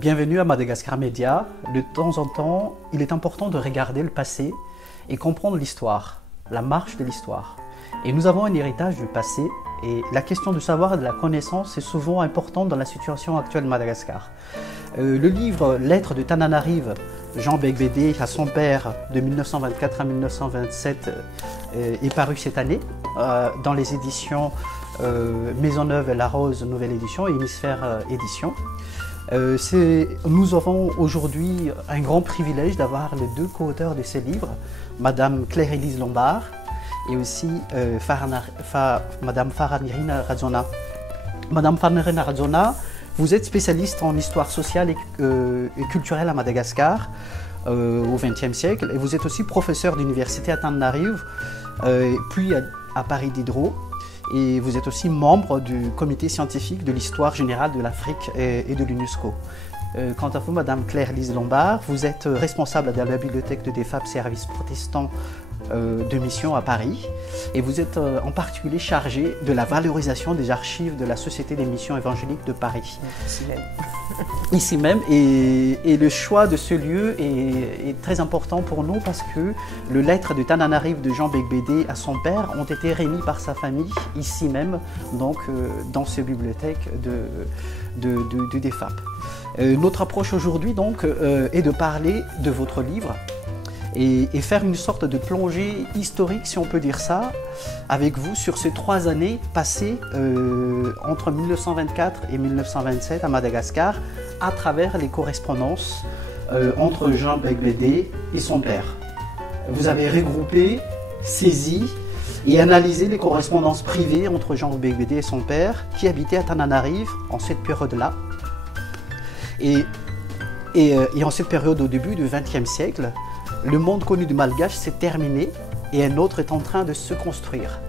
Bienvenue à Madagascar Média. De temps en temps, il est important de regarder le passé et comprendre l'histoire, la marche de l'histoire. Et nous avons un héritage du passé et la question du savoir et de la connaissance est souvent importante dans la situation actuelle de Madagascar. Le livre Lettres de Tananarive, Jean Beigbeder à son père de 1924 à 1927 est paru cette année dans les éditions Maisonneuve et La Rose, nouvelle édition, et Hémisphère édition. Nous avons aujourd'hui un grand privilège d'avoir les deux co-auteurs de ces livres, Madame Claire-Élise Lombard et aussi Madame Faranirina Radzona. Madame Faranirina Radzona, vous êtes spécialiste en histoire sociale et culturelle à Madagascar au XXe siècle, et vous êtes aussi professeur d'université à Tananarive, puis à Paris Diderot. Et vous êtes aussi membre du comité scientifique de l'histoire générale de l'Afrique et de l'UNESCO. Quant à vous, Madame Claire-Élise Lombard, vous êtes responsable de la bibliothèque de DEFAP Service protestant de mission à Paris, et vous êtes en particulier chargée de la valorisation des archives de la Société des missions évangéliques de Paris. Ici même. Ici même, et le choix de ce lieu est très important pour nous parce que les lettres de Tananarive de Jean Beigbeder à son père ont été remises par sa famille ici même, donc dans ces bibliothèques de DEFAP. Notre approche aujourd'hui donc est de parler de votre livre et faire une sorte de plongée historique, si on peut dire ça, avec vous sur ces 3 années passées entre 1924 et 1927 à Madagascar, à travers les correspondances entre Jean Beigbeder et son père. Vous avez regroupé, saisi et analysé les correspondances privées entre Jean Beigbeder et son père, qui habitaient à Tananarive en cette période-là. Et en cette période au début du XXe siècle, le monde connu du malgache s'est terminé et un autre est en train de se construire.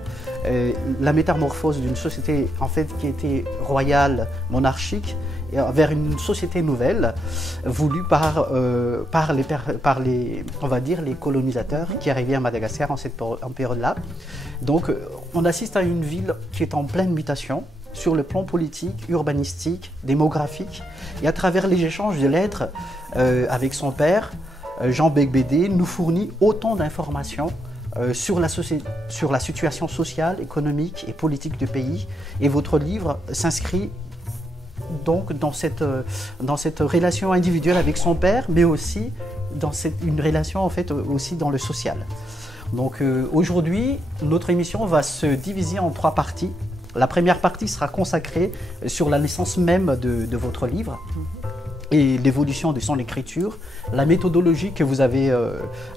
La métamorphose d'une société en fait qui était royale, monarchique, vers une société nouvelle voulue par les, on va dire, les colonisateurs qui arrivaient à Madagascar en période-là. Donc on assiste à une ville qui est en pleine mutation sur le plan politique, urbanistique, démographique, et à travers les échanges de lettres avec son père, Jean Beigbeder nous fournit autant d'informations sur la situation sociale, économique et politique du pays. Et votre livre s'inscrit donc dans cette relation individuelle avec son père, mais aussi dans une relation en fait aussi dans le social. Donc aujourd'hui, notre émission va se diviser en 3 parties. La première partie sera consacrée sur la naissance même de votre livre et l'évolution de son écriture, la méthodologie que vous avez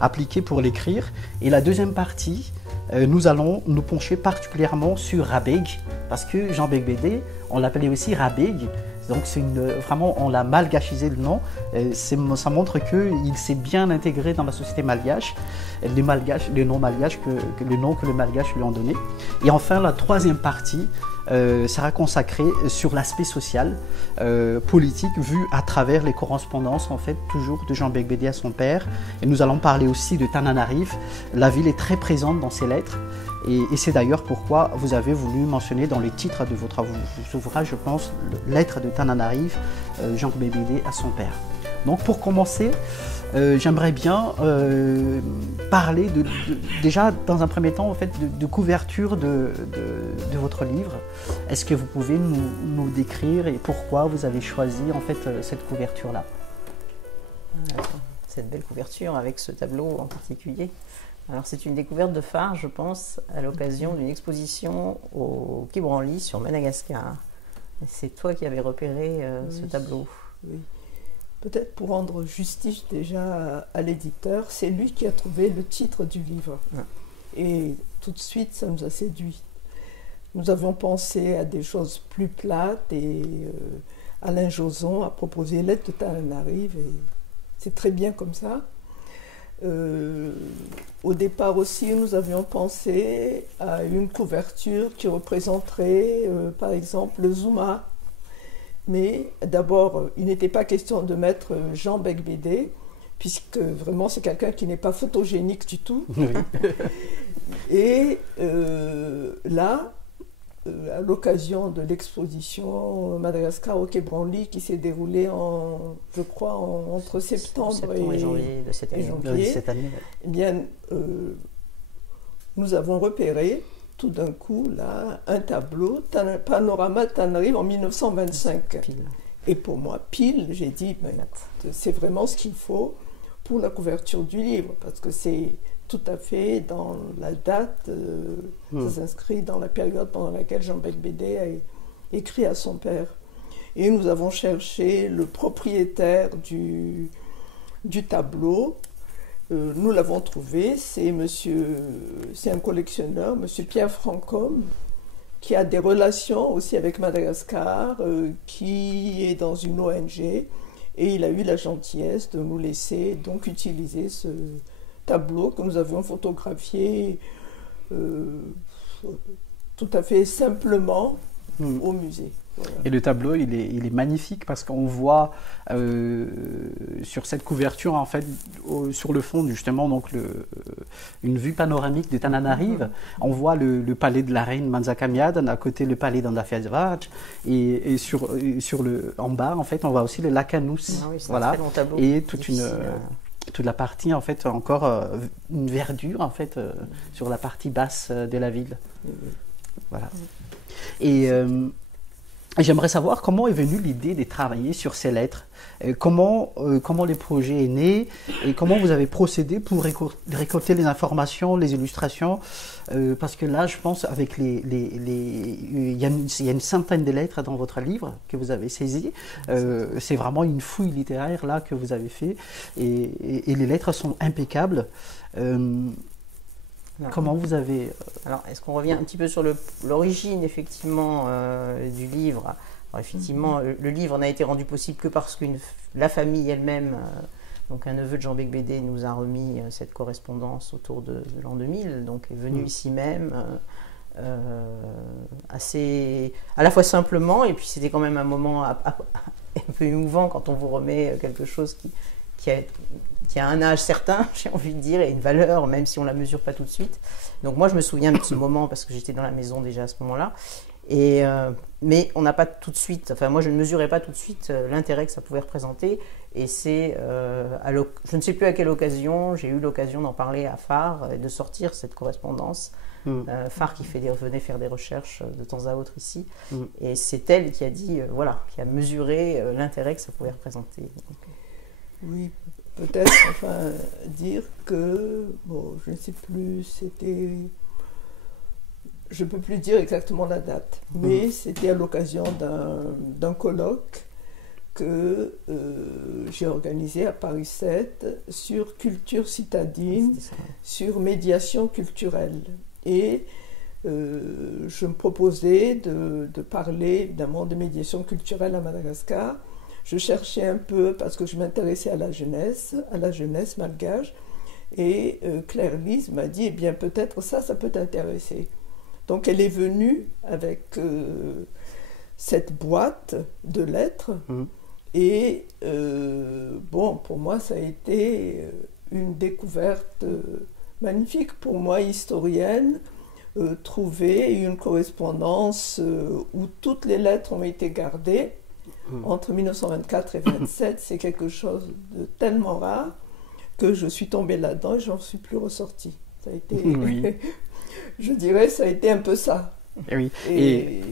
appliquée pour l'écrire. Et la deuxième partie, nous allons nous pencher particulièrement sur Rabeg, parce que Jean Beigbeder, on l'appelait aussi Rabeg. Donc vraiment, on l'a malgachisé le nom. Ça montre qu'il s'est bien intégré dans la société malgache, le nom malgache le nom que le malgache lui ont donné. Et enfin, la troisième partie sera consacrée sur l'aspect social, politique, vu à travers les correspondances, en fait, toujours de Jean Beigbeder à son père. Et nous allons parler aussi de Tananarive. La ville est très présente dans ses lettres. Et c'est d'ailleurs pourquoi vous avez voulu mentionner dans le titre de votre ouvrage, je pense, Lettres de Tananarive, Jean Beigbeder à son père. Donc pour commencer, j'aimerais bien parler déjà dans un premier temps en fait, de couverture de votre livre. Est-ce que vous pouvez nous décrire et pourquoi vous avez choisi en fait, cette couverture-là? Cette belle couverture avec ce tableau en particulier. Alors c'est une découverte de phare, je pense, à l'occasion d'une exposition au Quai Branly sur Madagascar. C'est toi qui avais repéré ce tableau. Oui. Peut-être pour rendre justice déjà à l'éditeur, c'est lui qui a trouvé le titre du livre. Et tout de suite, ça nous a séduit. Nous avions pensé à des choses plus plates et Alain Joson a proposé Lettres de Tananarive et c'est très bien comme ça. Au départ aussi, nous avions pensé à une couverture qui représenterait, par exemple, le Zouma. Mais d'abord, il n'était pas question de mettre Jean Beigbeder, puisque vraiment c'est quelqu'un qui n'est pas photogénique du tout. Oui. Et là, à l'occasion de l'exposition Madagascar au Quai Branly qui s'est déroulée je crois, entre septembre et janvier de cette année. Eh bien, nous avons repéré tout d'un coup là un tableau, Panorama Tananarive en 1925. Pile. Et pour moi, pile, j'ai dit, c'est vraiment ce qu'il faut pour la couverture du livre, parce que c'est tout à fait dans la date, ça s'inscrit dans la période pendant laquelle Jean Beigbeder a écrit à son père. Et nous avons cherché le propriétaire du tableau. Nous l'avons trouvé, c'est un collectionneur, monsieur Pierre Francom, qui a des relations aussi avec Madagascar, qui est dans une ONG, et il a eu la gentillesse de nous laisser donc utiliser ce tableau que nous avions photographié tout à fait simplement au musée. Voilà. Et le tableau, il est magnifique parce qu'on voit sur cette couverture, en fait, sur le fond, justement, donc une vue panoramique de Tananarive. On voit le palais de la reine Manzaka Miadan, à côté le palais d'Andafjällsvarg, et en bas, en fait, on voit aussi le lac Anous. Ah oui, c'est voilà. un très long tableau. Et toute la partie, en fait, encore une verdure, en fait, sur la partie basse de la ville. Voilà. Et j'aimerais savoir comment est venue l'idée de travailler sur ces lettres, comment le projet est né et comment vous avez procédé pour récolter les informations, les illustrations, parce que là, je pense, avec il y a une centaine de lettres dans votre livre que vous avez saisies. C'est vraiment une fouille littéraire là que vous avez fait et les lettres sont impeccables. Comment vous avez... Alors, est-ce qu'on revient un petit peu sur l'origine, effectivement, du livre? Alors, effectivement, le livre n'a été rendu possible que parce que la famille elle-même, donc un neveu de Jean Beigbeder, nous a remis cette correspondance autour de l'an 2000, donc est venu ici même, assez... à la fois simplement, et puis c'était quand même un moment un peu émouvant quand on vous remet quelque chose qui a un âge certain, j'ai envie de dire, et une valeur, même si on ne la mesure pas tout de suite. Donc moi, je me souviens de ce moment, parce que j'étais dans la maison déjà à ce moment-là, mais on n'a pas tout de suite, enfin moi je ne mesurais pas tout de suite l'intérêt que ça pouvait représenter, et c'est, je ne sais plus à quelle occasion, j'ai eu l'occasion d'en parler à Phare, et de sortir cette correspondance. Phare qui venait faire des recherches de temps à autre ici, et c'est elle qui a dit, qui a mesuré l'intérêt que ça pouvait représenter. Donc, oui, peut-être dire que, je ne sais plus, je ne peux plus dire exactement la date, mais c'était à l'occasion d'un colloque que j'ai organisé à Paris 7 sur culture citadine, sur médiation culturelle. Et je me proposais de parler évidemment de médiation culturelle à Madagascar. Je cherchais un peu, parce que je m'intéressais à la jeunesse malgache, et Claire Lise m'a dit, eh bien peut-être ça peut t'intéresser. Donc elle est venue avec cette boîte de lettres, et pour moi ça a été une découverte magnifique, pour moi historienne, trouver une correspondance où toutes les lettres ont été gardées, entre 1924 et 1927, c'est quelque chose de tellement rare que je suis tombée là-dedans et j'en suis plus ressortie. Ça a été, je dirais, ça a été un peu ça. Oui. Et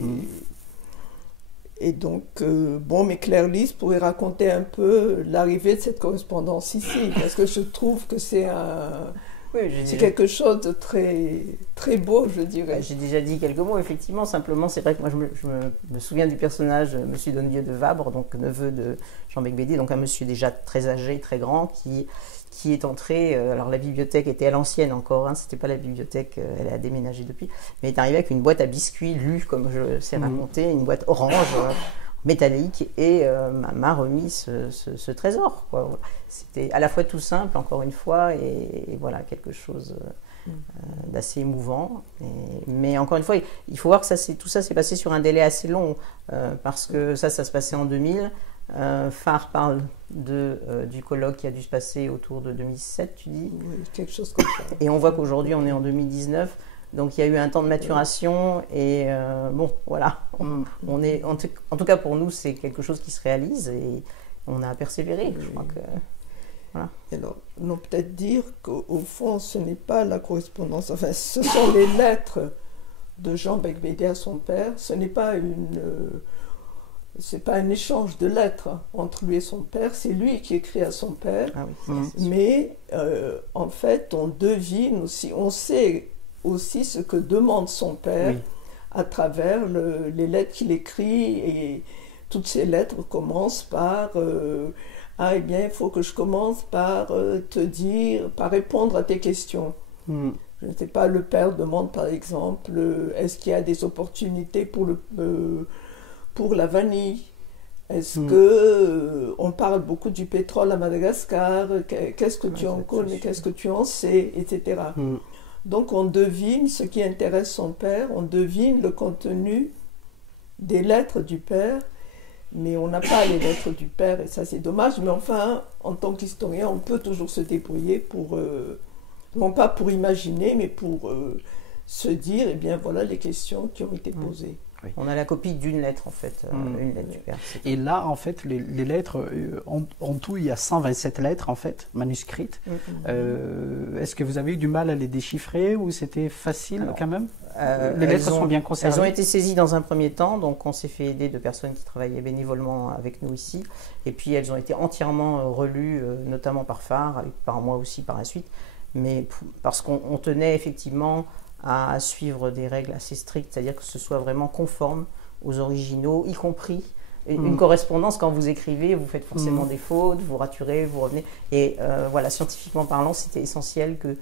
donc, mais Claire Lise pourrait raconter un peu l'arrivée de cette correspondance ici, parce que je trouve que c'est quelque chose de très, très beau, je dirais. J'ai déjà dit quelques mots, effectivement. Simplement, c'est vrai que moi, je me souviens du personnage, Monsieur Dondieu de Vabre, donc neveu de Jean Beigbeder, donc un monsieur déjà très âgé, très grand, qui est entré. Alors, la bibliothèque était à l'ancienne encore, c'était pas la bibliothèque, elle a déménagé depuis, mais est arrivé avec une boîte à biscuits lue, comme je sais raconter, une boîte orange, métallique, et m'a remis ce trésor, quoi. C'était à la fois tout simple, encore une fois, et voilà, quelque chose d'assez émouvant. Mais encore une fois, il faut voir que tout ça s'est passé sur un délai assez long, parce que ça se passait en 2000. Phare parle du colloque qui a dû se passer autour de 2007, tu dis? Oui, quelque chose comme ça. Et on voit qu'aujourd'hui, on est en 2019. Donc il y a eu un temps de maturation et bon, voilà. On est, en tout cas pour nous, c'est quelque chose qui se réalise et on a persévéré. Je crois que, voilà. Alors, on peut peut-être dire qu'au fond, ce n'est pas la correspondance, enfin, ce sont les lettres de Jean Beigbeder à son père. Ce n'est pas c'est pas un échange de lettres entre lui et son père, c'est lui qui écrit à son père. Ah oui, mais en fait, on devine aussi, on sait aussi ce que demande son père à travers les lettres qu'il écrit, et toutes ces lettres commencent par ah, eh bien, il faut que je commence par te dire, par répondre à tes questions. Je ne sais pas, le père demande par exemple, est-ce qu'il y a des opportunités pour la vanille? Est-ce que on parle beaucoup du pétrole à Madagascar? Qu'est-ce que tu en connais? Qu'est-ce que tu en sais? Etc. Donc on devine ce qui intéresse son père, on devine le contenu des lettres du père, mais on n'a pas les lettres du père, et ça c'est dommage. Mais enfin, en tant qu'historien, on peut toujours se débrouiller pour, non pas pour imaginer, mais pour se dire, eh bien voilà les questions qui ont été posées. Oui. On a la copie d'une lettre en fait, une lettre du père. Et là, en fait, les lettres, en tout, il y a 127 lettres en fait, manuscrites. Est-ce que vous avez eu du mal à les déchiffrer ou c'était facile quand même? Les lettres sont bien conservées. Elles ont été saisies dans un premier temps, donc on s'est fait aider de personnes qui travaillaient bénévolement avec nous ici. Et puis elles ont été entièrement relues, notamment par Phare, et par moi aussi par la suite. Mais parce qu'on tenait effectivement à suivre des règles assez strictes, c'est-à-dire que ce soit vraiment conforme aux originaux, y compris une correspondance. Quand vous écrivez, vous faites forcément des fautes, vous raturez, vous revenez. Et voilà, scientifiquement parlant, c'était essentiel que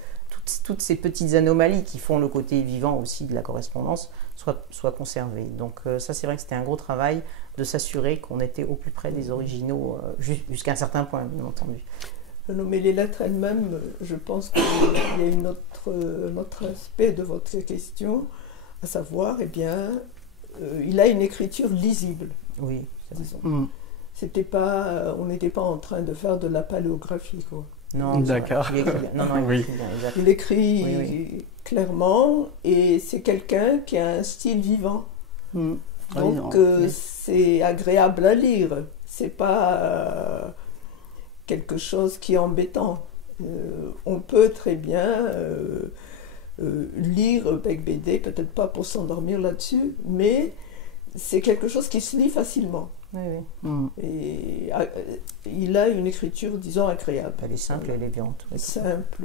toutes ces petites anomalies qui font le côté vivant aussi de la correspondance soient conservées. Donc ça, c'est vrai que c'était un gros travail de s'assurer qu'on était au plus près des originaux, jusqu'à un certain point, bien entendu. Non, mais les lettres elles-mêmes, je pense qu'il y a un autre aspect de votre question, à savoir, eh bien, il a une écriture lisible. Oui, disons. C'était pas, on n'était pas en train de faire de la paléographie, quoi. Non, d'accord. Il écrit clairement, et c'est quelqu'un qui a un style vivant. Donc c'est agréable à lire. C'est pas quelque chose qui est embêtant. On peut très bien lire Beigbeder, peut-être pas pour s'endormir là-dessus, mais c'est quelque chose qui se lit facilement. Et il a une écriture, disons, agréable. Elle est simple et élégante. Simple,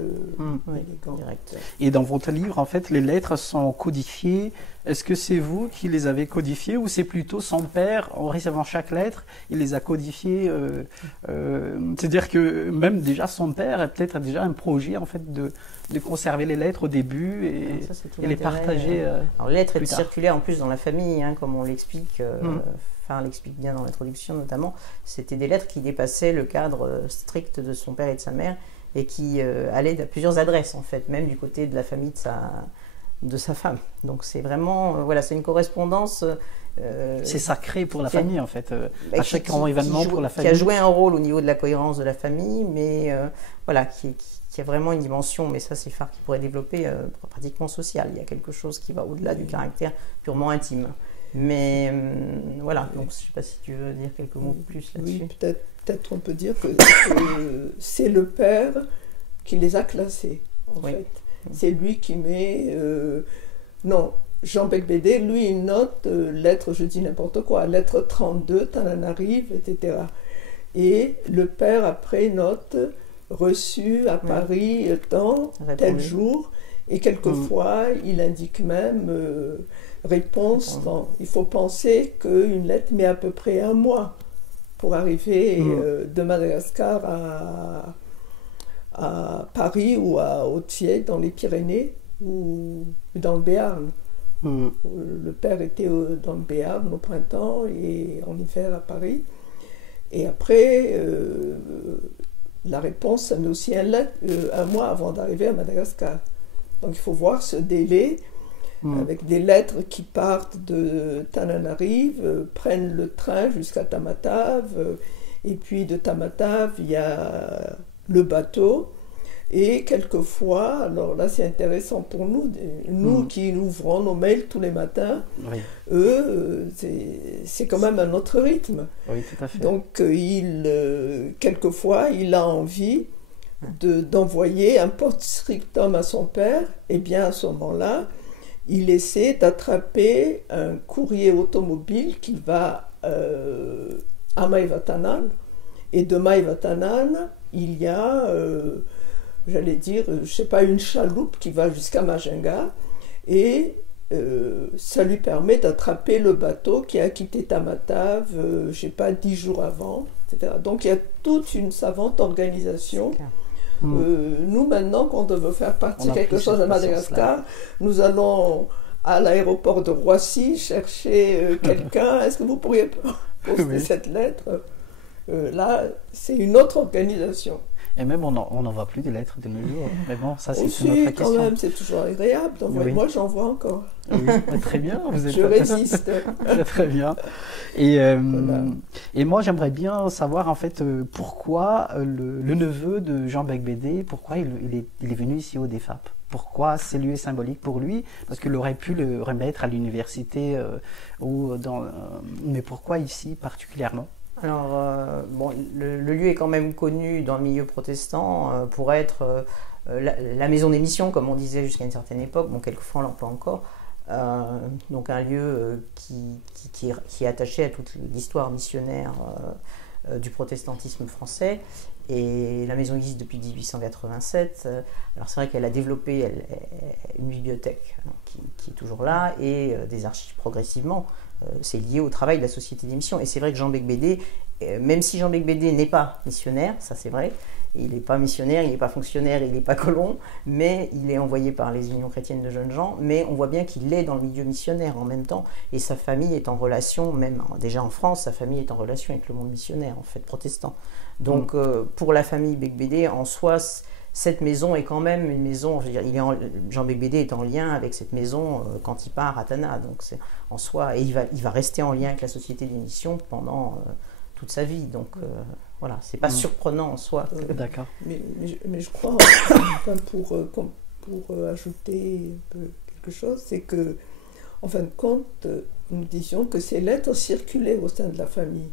élégante. Direct. Et dans votre livre, en fait, les lettres sont codifiées. Est-ce que c'est vous qui les avez codifiées ou c'est plutôt son père, en recevant chaque lettre, il les a codifiées c'est-à-dire que même déjà son père a peut-être déjà un projet en fait de conserver les lettres au début et les partager. Alors les lettres circulaient en plus dans la famille, hein, comme on l'explique. Enfin, on l'explique bien dans l'introduction notamment. C'était des lettres qui dépassaient le cadre strict de son père et de sa mère et qui allaient à plusieurs adresses en fait, même du côté de la famille de sa femme. Donc c'est vraiment, voilà, c'est une correspondance. C'est sacré pour la famille en fait, à chaque grand événement pour la famille. Qui a joué un rôle au niveau de la cohérence de la famille, mais voilà, qui a vraiment une dimension, mais ça c'est Phare qui pourrait développer, pratiquement sociale. Il y a quelque chose qui va au-delà du caractère purement intime. Mais voilà, donc je ne sais pas si tu veux dire quelques mots plus là-dessus. Oui, peut-être on peut dire que c'est le père qui les a classés, en fait. C'est lui qui met... non, Jean Beigbeder, lui, il note lettre, je dis n'importe quoi, lettre 32, Tananarive, etc. Et le père, après, note reçu à Paris, tel jour, et quelquefois, il indique même... réponse, il faut penser qu'une lettre met à peu près un mois pour arriver de Madagascar à Paris ou à Haute-Thiers, dans les Pyrénées, ou dans le Béarn. Le père était dans le Béarn au printemps et en hiver à Paris. Et après, la réponse, ça met aussi un mois avant d'arriver à Madagascar. Donc il faut voir ce délai avec des lettres qui partent de Tananarive, prennent le train jusqu'à Tamatave, et puis de Tamatave, il y a le bateau, Et quelquefois, alors là c'est intéressant pour nous, nous qui ouvrons nos mails tous les matins, Oui, eux, c'est quand même un autre rythme. oui, tout à fait. Donc quelquefois, il a envie d'envoyer un post-scriptum à son père, et bien à ce moment-là, il essaie d'attraper un courrier automobile qui va à Maïvatanan. Et de Maïvatanan, il y a, j'allais dire, je sais pas, une chaloupe qui va jusqu'à Majinga. Et ça lui permet d'attraper le bateau qui a quitté Tamatave, je sais pas, 10 jours avant, etc. Donc il y a toute une savante organisation. Nous, maintenant, quand on veut faire partir quelque chose à Madagascar, nous allons à l'aéroport de Roissy chercher quelqu'un. Est-ce que vous pourriez poster cette lettre? Là, c'est une autre organisation. Et même, on n'envoie plus de lettres de nos jours. Mais bon, ça, c'est Aussi, une autre quand question. même, c'est toujours agréable. Donc, Oui. moi, j'en vois encore. Oui, très bien. Vous êtes Je résiste. Très bien. Et, Voilà. et moi, j'aimerais bien savoir, en fait, pourquoi le neveu de Jean Beigbeder, pourquoi il est venu ici au DEFAP? Pourquoi ce lieu est symbolique pour lui? Parce qu'il aurait pu le remettre à l'université, mais pourquoi ici particulièrement? Alors, bon, le lieu est quand même connu dans le milieu protestant pour être la maison d'émission, comme on disait jusqu'à une certaine époque. Bon, quelquefois on l'emploie encore. Donc un lieu qui est attaché à toute l'histoire missionnaire du protestantisme français. Et la maison existe depuis 1887. Alors c'est vrai qu'elle a développé une bibliothèque qui est toujours là et des archives progressivement. C'est lié au travail de la société d'émission. Et c'est vrai que Jean Beigbeder, même si Jean Beigbeder n'est pas missionnaire, ça c'est vrai, il n'est pas missionnaire, il n'est pas fonctionnaire, il n'est pas colon, mais il est envoyé par les unions chrétiennes de jeunes gens, mais on voit bien qu'il est dans le milieu missionnaire en même temps, et sa famille est en relation, même déjà en France, sa famille est en relation avec le monde missionnaire, en fait, protestant. Donc pour la famille Beigbeder, en soi, cette maison est quand même une maison, je veux dire, Jean Beigbeder est en lien avec cette maison quand il part à Tana, donc c'est en soi, et il va rester en lien avec la société d'émission pendant toute sa vie, donc voilà, c'est pas surprenant en soi. D'accord. Mais je crois, enfin, pour ajouter un peu quelque chose, c'est que, en fin de compte, nous disions que ces lettres circulaient au sein de la famille.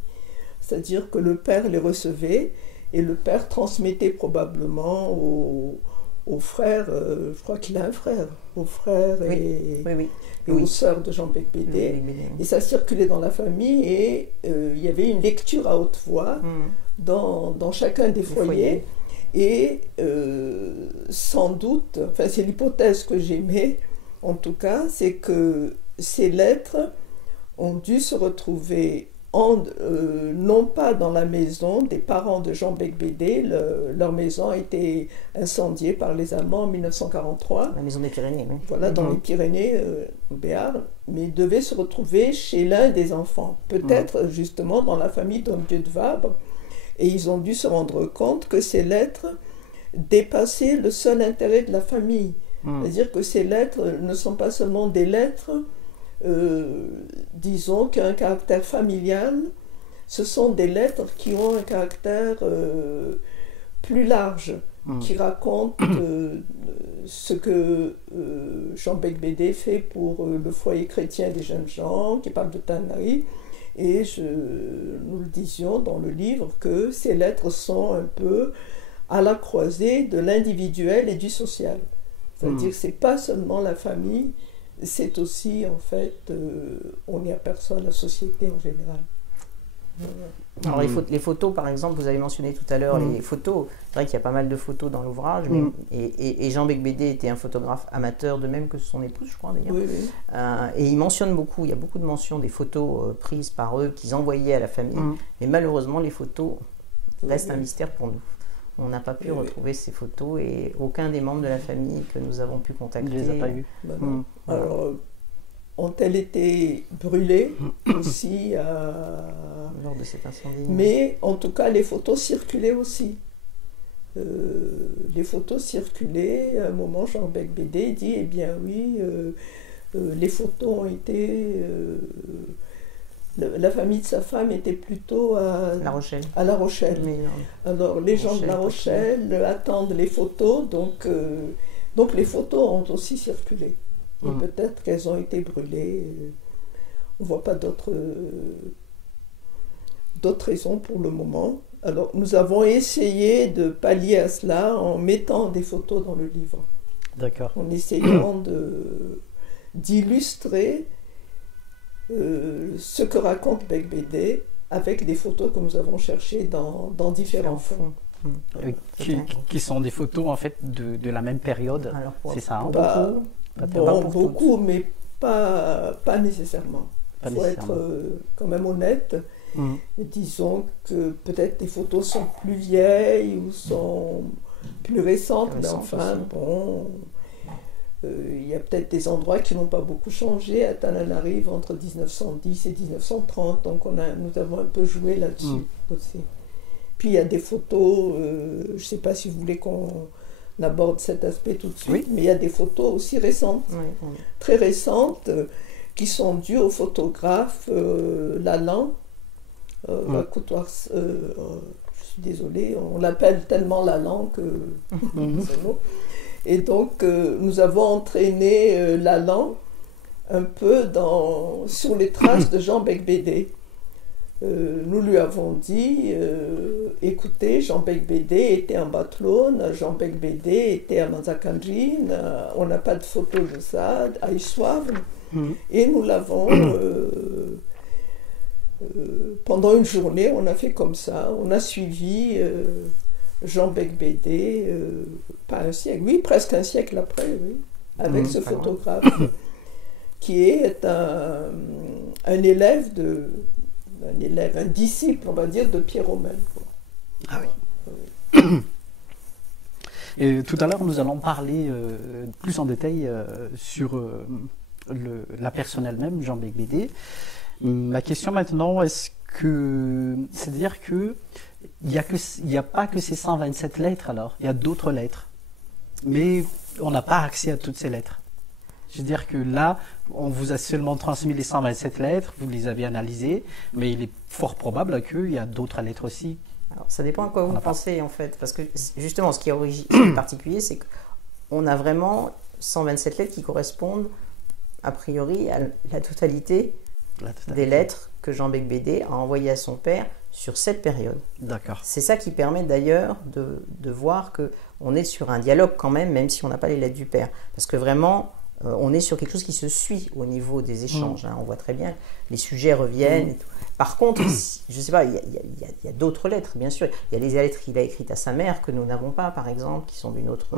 C'est-à-dire que le père les recevait et le père transmettait probablement aux frères, je crois qu'il a un frère, aux frères et aux sœurs de Jean Beigbeder. Et ça circulait dans la famille et il y avait une lecture à haute voix dans chacun des foyers. Et sans doute, enfin c'est l'hypothèse que j'émets, en tout cas, c'est que ces lettres ont dû se retrouver non pas dans la maison des parents de Jean Beigbeder, leur maison a été incendiée par les Allemands en 1943. La maison des Pyrénées, oui. Voilà, dans les Pyrénées, au Béarn, mais devait se retrouver chez l'un des enfants, peut-être justement dans la famille Don Dieu de Vabre, et ils ont dû se rendre compte que ces lettres dépassaient le seul intérêt de la famille. C'est-à-dire que ces lettres ne sont pas seulement des lettres, disons, qui ont un caractère familial, ce sont des lettres qui ont un caractère plus large, qui racontent ce que Jean Beigbeder fait pour le foyer chrétien des jeunes gens, qui parle de Tanari. Et nous le disions dans le livre que ces lettres sont un peu à la croisée de l'individuel et du social. C'est-à-dire que ce n'est pas seulement la famille, c'est aussi, en fait, on y aperçoit la société en général. Alors les photos, par exemple, vous avez mentionné tout à l'heure les photos. C'est vrai qu'il y a pas mal de photos dans l'ouvrage, et Jean Beigbeder était un photographe amateur, de même que son épouse, je crois d'ailleurs. Et il mentionne beaucoup, il y a beaucoup de mentions des photos prises par eux, qu'ils envoyaient à la famille. Mais malheureusement, les photos restent un mystère pour nous. On n'a pas pu retrouver ces photos et aucun des membres de la famille que nous avons pu contacter ne les a pas eues. Alors, ont-elles été brûlées aussi lors de cet incendie? Mais en tout cas, les photos circulaient aussi. Les photos circulaient. À un moment, Jean Beigbeder dit, eh bien oui, les photos ont été La famille de sa femme était plutôt La Rochelle. à La Rochelle. Mais non. Alors les gens de La Rochelle attendent les photos, donc les photos ont aussi circulé. Et peut-être qu'elles ont été brûlées. On ne voit pas d'autres raisons pour le moment. Alors nous avons essayé de pallier à cela en mettant des photos dans le livre. D'accord. En essayant d'illustrer ce que raconte Beigbeder avec des photos que nous avons cherchées dans différents fonds. Qui sont des photos en fait de la même période. Alors, c'est ça, hein? Beaucoup, mais pas nécessairement. Il faut être quand même honnête. Disons que peut-être les photos sont plus vieilles ou sont plus récentes, mais enfin, bon, il y a peut-être des endroits qui n'ont pas beaucoup changé à Tananarive entre 1910 et 1930, donc nous avons un peu joué là-dessus aussi. Puis il y a des photos, je ne sais pas si vous voulez qu'on aborde cet aspect tout de suite, mais il y a des photos aussi récentes, très récentes, qui sont dues au photographe Lalande. Je suis désolée, on l'appelle tellement Lalande que et donc nous avons entraîné Lalande un peu sur les traces de Jean Beigbeder. Nous lui avons dit écoutez, Jean Beigbeder était en Batlone, Jean Beigbeder était à Manzakandjin, on n'a pas de photo de ça à Issoivre, et nous l'avons pendant une journée, on a fait comme ça, on a suivi Jean Beigbeder, pas un siècle, oui, presque un siècle après, oui, avec ce photographe qui est un élève, un disciple, on va dire, de Pierre Romain. Ah oui. Et tout à l'heure, nous allons parler plus en détail sur la personne elle-même, Jean Beigbeder. Ma question maintenant, c'est-à-dire que il n'y a pas que ces 127 lettres alors, il y a d'autres lettres, mais on n'a pas accès à toutes ces lettres. Je veux dire que là, on vous a seulement transmis les 127 lettres, vous les avez analysées, mais il est fort probable qu'il y a d'autres lettres aussi. Alors, ça dépend à quoi vous pensez en fait, parce que justement, ce qui est particulier, c'est qu'on a vraiment 127 lettres qui correspondent a priori à la totalité des lettres que Jean Beigbeder a envoyées à son père sur cette période. D'accord. C'est ça qui permet d'ailleurs de voir qu'on est sur un dialogue quand même si on n'a pas les lettres du père. Parce que vraiment, on est sur quelque chose qui se suit au niveau des échanges. On voit très bien, les sujets reviennent. Et tout. Par contre, je ne sais pas, il y a d'autres lettres, bien sûr. Il y a les lettres qu'il a écrites à sa mère que nous n'avons pas, par exemple, qui sont d'une autre,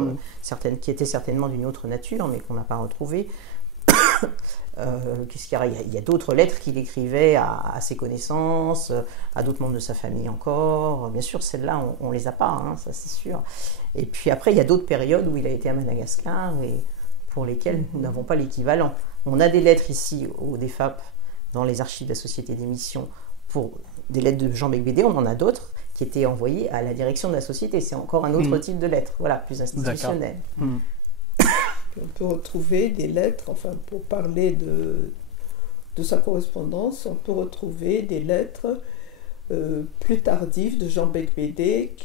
qui étaient certainement d'une autre nature, mais qu'on n'a pas retrouvées. Qu'est-ce qu'il y a ? Il y a d'autres lettres qu'il écrivait à ses connaissances, à d'autres membres de sa famille encore. Bien sûr, celles-là, on ne les a pas, ça c'est sûr. Et puis après, il y a d'autres périodes où il a été à Madagascar et pour lesquelles nous n'avons pas l'équivalent. On a des lettres ici au DEFAP, dans les archives de la Société d'émission, pour des lettres de Jean Beigbeder. On en a d'autres qui étaient envoyées à la direction de la Société. C'est encore un autre type de lettre, voilà, plus institutionnel. On peut retrouver des lettres, enfin pour parler de sa correspondance, on peut retrouver des lettres plus tardives de Jean Beigbeder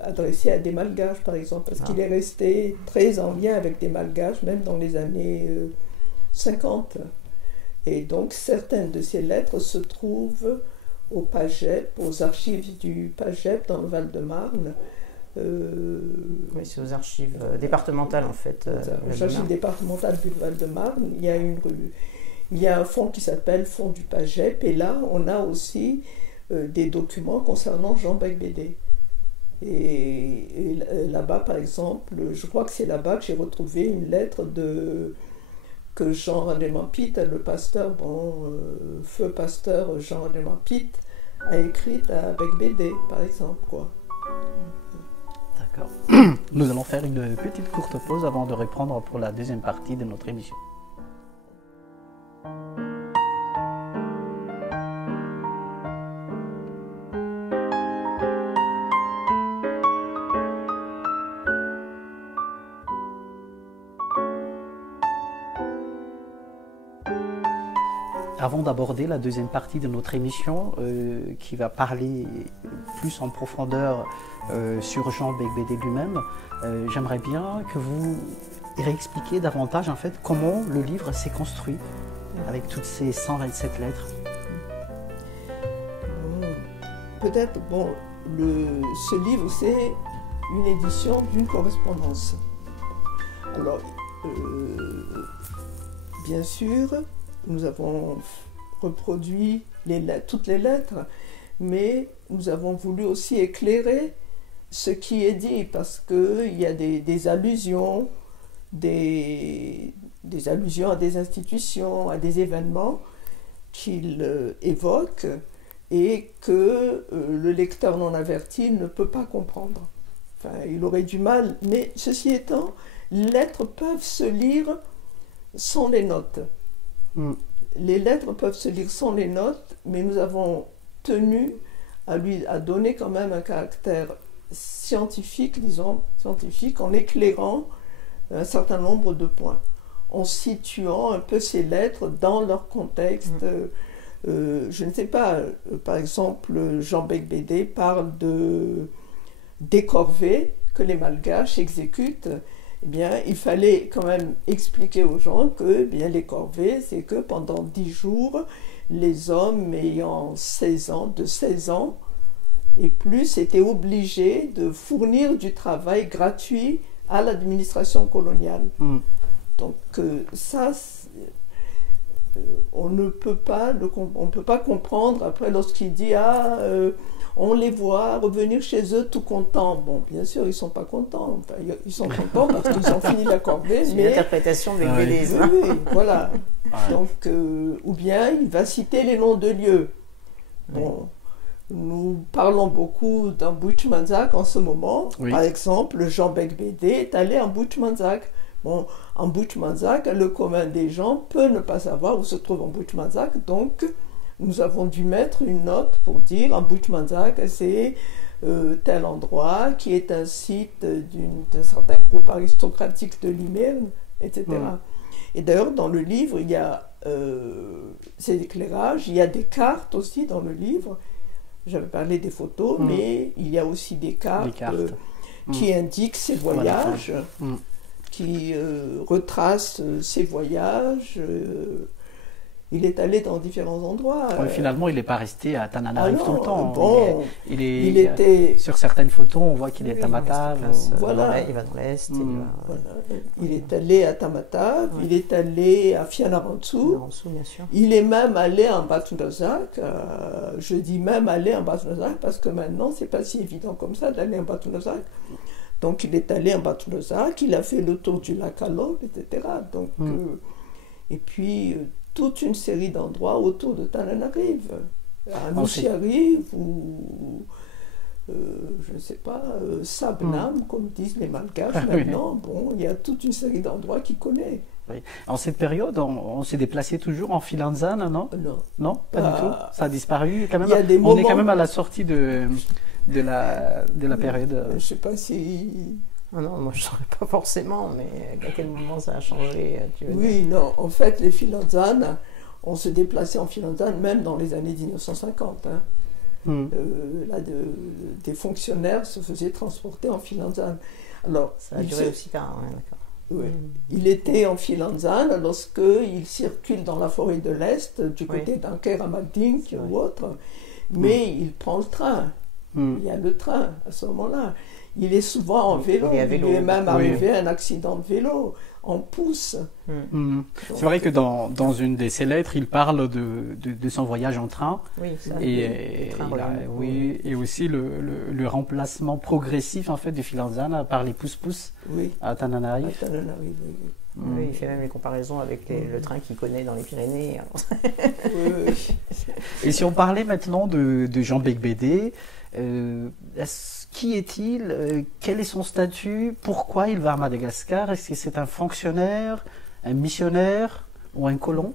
adressées à des Malgaches par exemple, parce qu'il est resté très en lien avec des Malgaches, même dans les années 50. Et donc certaines de ces lettres se trouvent au PAGEP, aux archives du PAGEP dans le Val-de-Marne. Oui, c'est aux archives départementales en fait. Aux archives départementales du Val-de-Marne, il y a un fonds qui s'appelle Fonds du PAGEP, et là on a aussi des documents concernant Jean Beigbeder. Et là-bas, par exemple, je crois que c'est là-bas que j'ai retrouvé une lettre que Jean Rademain Pitt, le pasteur, feu pasteur Jean Rademain Pitt, a écrite à Beigbeder, par exemple, quoi. D'accord. Nous allons faire une petite courte pause avant de reprendre pour la deuxième partie de notre émission. avant d'aborder la deuxième partie de notre émission, qui va parler plus en profondeur sur Jean Beigbeder lui-même, j'aimerais bien que vous réexpliquiez davantage en fait comment le livre s'est construit avec toutes ces 127 lettres. Peut-être, bon, ce livre, c'est une édition d'une correspondance. Alors, bien sûr, nous avons reproduit toutes les lettres, mais nous avons voulu aussi éclairer ce qui est dit, parce qu'il y a des allusions, des allusions à des institutions, à des événements qu'il évoque et que le lecteur non averti ne peut pas comprendre. Enfin, il aurait du mal, mais ceci étant, les lettres peuvent se lire sans les notes. Les lettres peuvent se lire sans les notes, mais nous avons tenu à donner quand même un caractère scientifique, disons, scientifique, en éclairant un certain nombre de points, en situant un peu ces lettres dans leur contexte. Je ne sais pas, par exemple, Jean Beigbeder parle des corvées que les Malgaches exécutent. Eh bien, il fallait quand même expliquer aux gens que eh bien, les corvées, c'est que pendant 10 jours, les hommes ayant 16 ans et plus étaient obligés de fournir du travail gratuit à l'administration coloniale. Donc ça, on ne peut pas comprendre après lorsqu'il dit on les voit revenir chez eux tout contents. Bon, bien sûr, ils ne sont pas contents. Enfin, ils sont contents parce qu'ils ont fini la corvée. C'est une interprétation de l'égélisme. Oui, voilà. Donc, ou bien il va citer les noms de lieux. Bon, nous parlons beaucoup d'un Buchmanzak en ce moment. Par exemple, Jean Beigbeder est allé en Buchmanzak. Bon, en Buchmanzak, le commun des gens peut ne pas savoir où se trouve en Buchmanzak, donc nous avons dû mettre une note pour dire en Buchmanzak, c'est tel endroit qui est un site d'un certain groupe aristocratique de Limerne, etc. Et d'ailleurs, dans le livre, il y a ces éclairages, il y a des cartes aussi dans le livre. J'avais parlé des photos, mais il y a aussi des cartes. Qui indiquent ses voyages. Qui retrace ses voyages. Il est allé dans différents endroits. Finalement, il n'est pas resté à Tananarive tout le temps. Bon, il était... Sur certaines photos, on voit qu'il est à Matave. Voilà. Il va dans l'Est. Il est allé à Tamatave, il est allé à Fianarantsoa. Il est même allé en Batu Razak. Je dis même aller en Batu Razak parce que maintenant, ce n'est pas si évident comme ça d'aller en Batu Razak. Donc il est allé en Batu Razak, il a fait le tour du lac Alor, etc. Donc, et puis toute une série d'endroits autour de Tananarive. À Nusiarive ou je ne sais pas, Sabnam, comme disent les Malgaches maintenant. Bon, il y a toute une série d'endroits qu'il connaît. En cette période, on s'est déplacé toujours en Filanzane, non? Non, pas du tout. Ça a disparu quand même. On est quand même à la sortie de la période. Je ne sais pas si... non, moi je ne saurais pas forcément, mais à quel moment ça a changé, tu veux dire. Non, en fait, les Filanzanes, on se déplaçait en Filanzane même dans les années 1950. Des fonctionnaires se faisaient transporter en Filanzane. Alors, ça a duré aussi tard, d'accord. Oui. Il était en Filanzane lorsqu'il circule dans la forêt de l'Est, du côté d'Anker à Magdink ou autre, mais il prend le train. Il y a le train à ce moment-là. Il est souvent en vélo. Il lui est même arrivé un accident de vélo, en pousse. C'est vrai que dans une de ses lettres, il parle de son voyage en train. Et aussi le remplacement progressif en fait, de Filanzane par les pousse-pousse à Tananarive. Oui, il fait même les comparaisons avec le train qu'il connaît dans les Pyrénées. Et si on parlait maintenant de Jean Beigbeder, qui est-il? Quel est son statut? Pourquoi il va à Madagascar? Est-ce que c'est un fonctionnaire, un missionnaire ou un colon?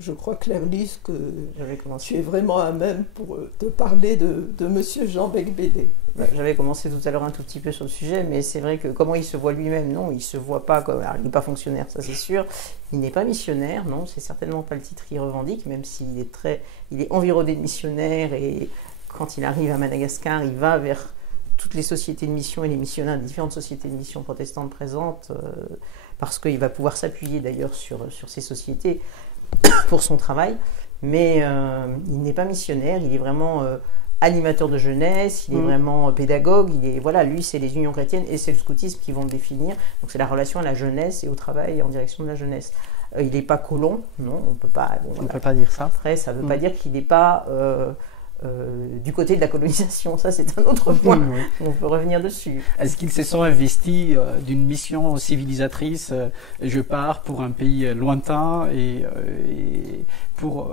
je crois, Claire-Lise, que commencé. tu es vraiment à même pour te parler de Monsieur Jean Beigbeder. Ouais, j'avais commencé tout à l'heure un tout petit peu sur le sujet, mais c'est vrai que comment il se voit lui-même, non, il se voit pas comme... Alors, il n'est pas fonctionnaire, ça c'est sûr. Il n'est pas missionnaire, non, c'est certainement pas le titre qu'il revendique, même s'il est il est environné de missionnaires, et quand il arrive à Madagascar, il va vers toutes les sociétés de mission et les missionnaires des différentes sociétés de mission protestantes présentes, parce qu'il va pouvoir s'appuyer d'ailleurs sur ces sociétés pour son travail, mais il n'est pas missionnaire, il est vraiment animateur de jeunesse, il est vraiment pédagogue, voilà, lui c'est les unions chrétiennes et c'est le scoutisme qui vont le définir, donc c'est la relation à la jeunesse et au travail en direction de la jeunesse. Il n'est pas colon, non, on peut pas... Bon, on ne peut pas dire ça. Après, ça ne veut pas dire qu'il n'est pas du côté de la colonisation, ça c'est un autre point, on peut revenir dessus. Est-ce qu'ils se sont investis d'une mission civilisatrice, je pars pour un pays lointain et pour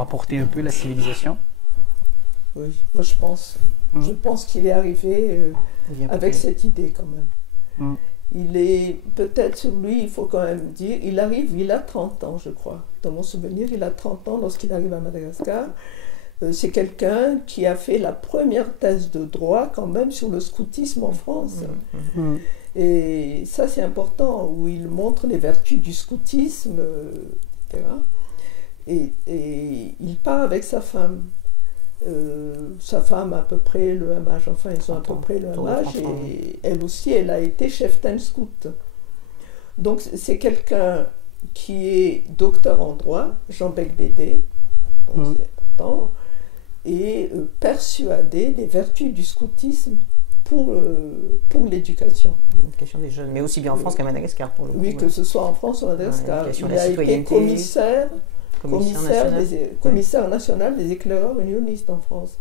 apporter un peu la civilisation? Oui, moi je pense. Je pense qu'il est arrivé avec cette idée quand même. Il est, peut-être sur lui, il faut quand même dire, il a 30 ans je crois. Dans mon souvenir, il a 30 ans lorsqu'il arrive à Madagascar. C'est quelqu'un qui a fait la première thèse de droit quand même sur le scoutisme en France. Et ça c'est important, où il montre les vertus du scoutisme, etc. Et il part avec sa femme. Sa femme a à peu près le même âge, enfin ils ont à peu près le même âge, et elle aussi, elle a été cheftaine scout. Donc c'est quelqu'un qui est docteur en droit, Jean Beigbeder, bon, c'est important, et persuadé des vertus du scoutisme pour l'éducation. L'éducation des jeunes, mais aussi bien en France qu'à Madagascar pour le coup. Oui, que ce soit en France ou à Madagascar. Il a été commissaire national des éclaireurs unionistes en France.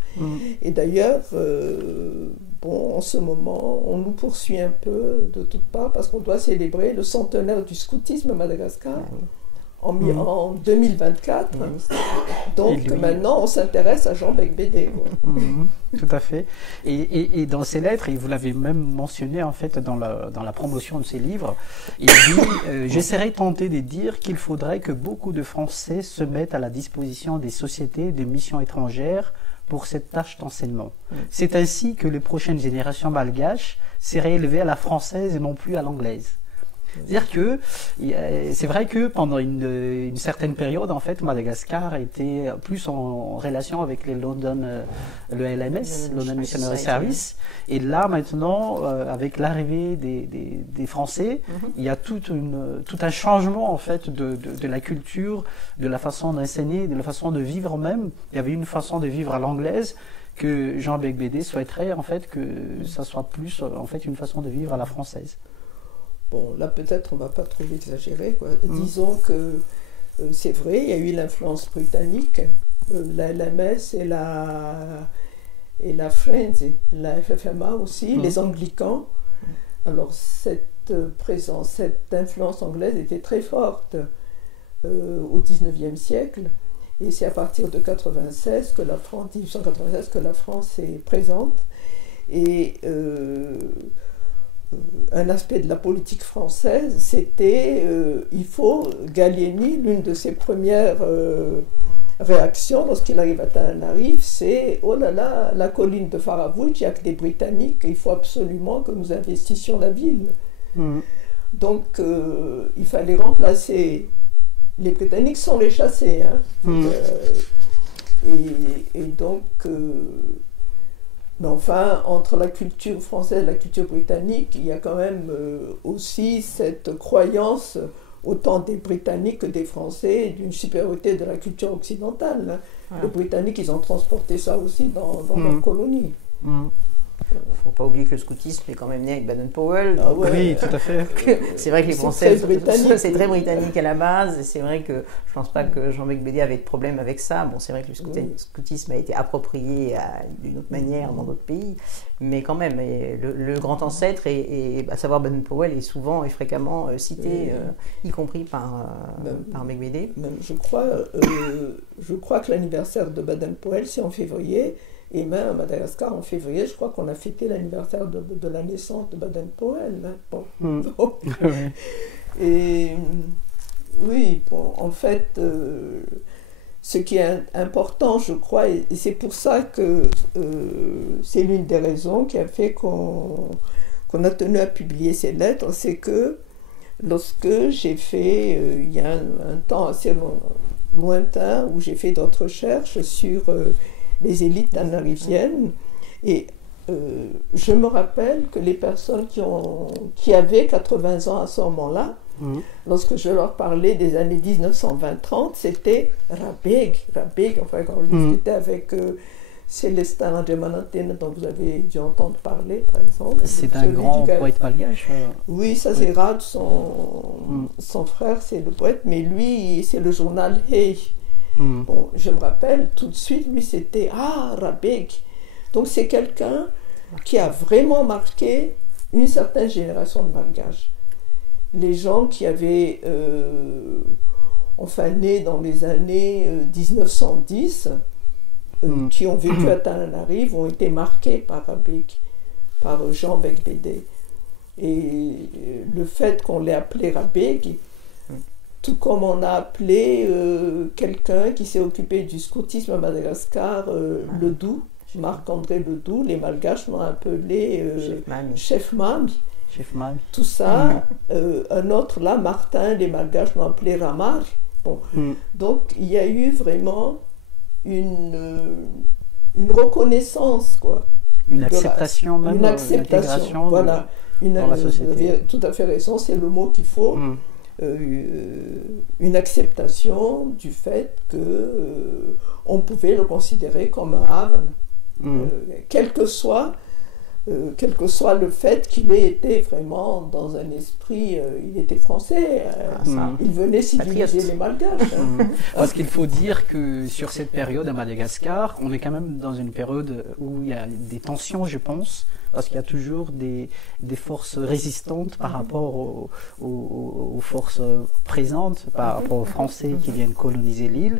Et d'ailleurs, bon, en ce moment, on nous poursuit un peu de toutes parts parce qu'on doit célébrer le centenaire du scoutisme à Madagascar en 2024. Donc maintenant, on s'intéresse à Jean Beigbeder. Tout à fait. Et dans ses lettres, et vous l'avez même mentionné en fait dans la promotion de ses livres, il dit j'essaierai tenter de dire qu'il faudrait que beaucoup de Français se mettent à la disposition des sociétés de missions étrangères pour cette tâche d'enseignement. C'est ainsi que les prochaines générations malgaches seraient élevées à la française et non plus à l'anglaise. C'est-à-dire que c'est vrai que pendant une certaine période, en fait, Madagascar était plus en relation avec le LMS, London Missionary Service. Et là, maintenant, avec l'arrivée des Français, il y a tout un changement, en fait, de la culture, de la façon d'enseigner, de la façon de vivre même. Il y avait une façon de vivre à l'anglaise que Jean Beigbeder souhaiterait, en fait, que ça soit plus, en fait, une façon de vivre à la française. Bon, là peut-être on ne va pas trop exagérer, quoi. Disons que c'est vrai, il y a eu l'influence britannique, la LMS et la Friends, la FFMA aussi, les anglicans. Alors cette influence anglaise était très forte au XIXe siècle, et c'est à partir de 1896 que la France est présente. Et un aspect de la politique française, c'était, il faut, Gallieni, l'une de ses premières réactions lorsqu'il arrive à Tananarive, c'est, oh là là, la colline de Faravouch, il n'y a que des Britanniques, il faut absolument que nous investissions la ville. Donc, il fallait remplacer, les Britanniques sont les chassés, et donc... mais enfin, entre la culture française et la culture britannique, il y a quand même aussi cette croyance, autant des Britanniques que des Français, d'une supériorité de la culture occidentale. Les Britanniques, ils ont transporté ça aussi dans leur colonie. Il ne faut pas oublier que le scoutisme est quand même né avec Baden-Powell. Oui, tout à fait. C'est vrai que les Français, c'est très britannique à la base, et c'est vrai que je ne pense pas que Jean Beigbeder avait de problème avec ça. Bon, c'est vrai que le scoutisme a été approprié d'une autre manière dans d'autres pays, mais quand même, le grand ancêtre, et à savoir Baden-Powell, est souvent et fréquemment cité, y compris par Beigbeder. Je crois que l'anniversaire de Baden-Powell, c'est en février. Et même à Madagascar, en février, je crois qu'on a fêté l'anniversaire de la naissance de Baden-Powell. Et Oui, bon, en fait, ce qui est important, je crois, et c'est pour ça que c'est l'une des raisons qui a fait qu'on a tenu à publier ces lettres, c'est que lorsque j'ai fait, il y a un temps assez lointain, où j'ai fait d'autres recherches sur les élites tanariviennes, et je me rappelle que les personnes qui avaient 80 ans à ce moment-là, lorsque je leur parlais des années 1920-30, c'était Rabeg, enfin quand on discutait avec Célestin Landjemanantene, dont vous avez dû entendre parler, par exemple. C'est un grand poète malgache. Oui, ça c'est Rad, son frère, c'est le poète, mais lui, c'est le journal Hey. Bon, je me rappelle tout de suite, lui c'était Rabeg. Donc c'est quelqu'un qui a vraiment marqué une certaine génération de malgaches. Les gens qui avaient, enfin nés dans les années 1910, qui ont vécu à Tananarive, ont été marqués par Rabeg, par Jean Begbede. Et le fait qu'on l'ait appelé Rabeg, tout comme on a appelé quelqu'un qui s'est occupé du scoutisme à Madagascar, Ledoux, Marc-André Ledoux, les Malgaches l'ont appelé Chef Mami. Tout ça, un autre là, Martin, les Malgaches l'ont appelé Ramar. Bon. Donc il y a eu vraiment une reconnaissance, quoi. Une acceptation même, une acceptation, voilà. Dans la société. Vous avez tout à fait raison, c'est le mot qu'il faut. Une acceptation du fait que on pouvait le considérer comme un Havan. Quel que soit le fait qu'il ait été vraiment dans un esprit, il était français, il venait civiliser les Malgaches. Parce qu'il faut dire que sur cette période à Madagascar, on est quand même dans une période où il y a des tensions, je pense, parce qu'il y a toujours des forces résistantes par rapport aux forces présentes, par rapport aux Français qui viennent coloniser l'île.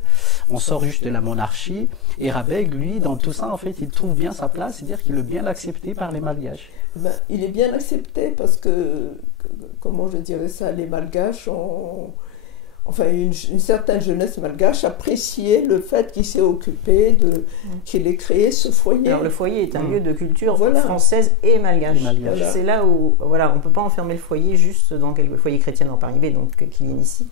On sort juste de la monarchie. Et Rabeg, lui, dans tout ça, en fait, il trouve bien sa place, c'est-à-dire qu'il est bien accepté par les Malgaches. Il est bien accepté parce que, comment je dirais ça, les Malgaches ont... Enfin, une certaine jeunesse malgache appréciait le fait qu'il s'est occupé qu'il ait créé ce foyer. Alors le foyer est un lieu de culture française et malgache. Voilà. C'est là où, voilà, on ne peut pas enfermer le foyer juste dans le foyer chrétien dans Paris B, donc qui initie.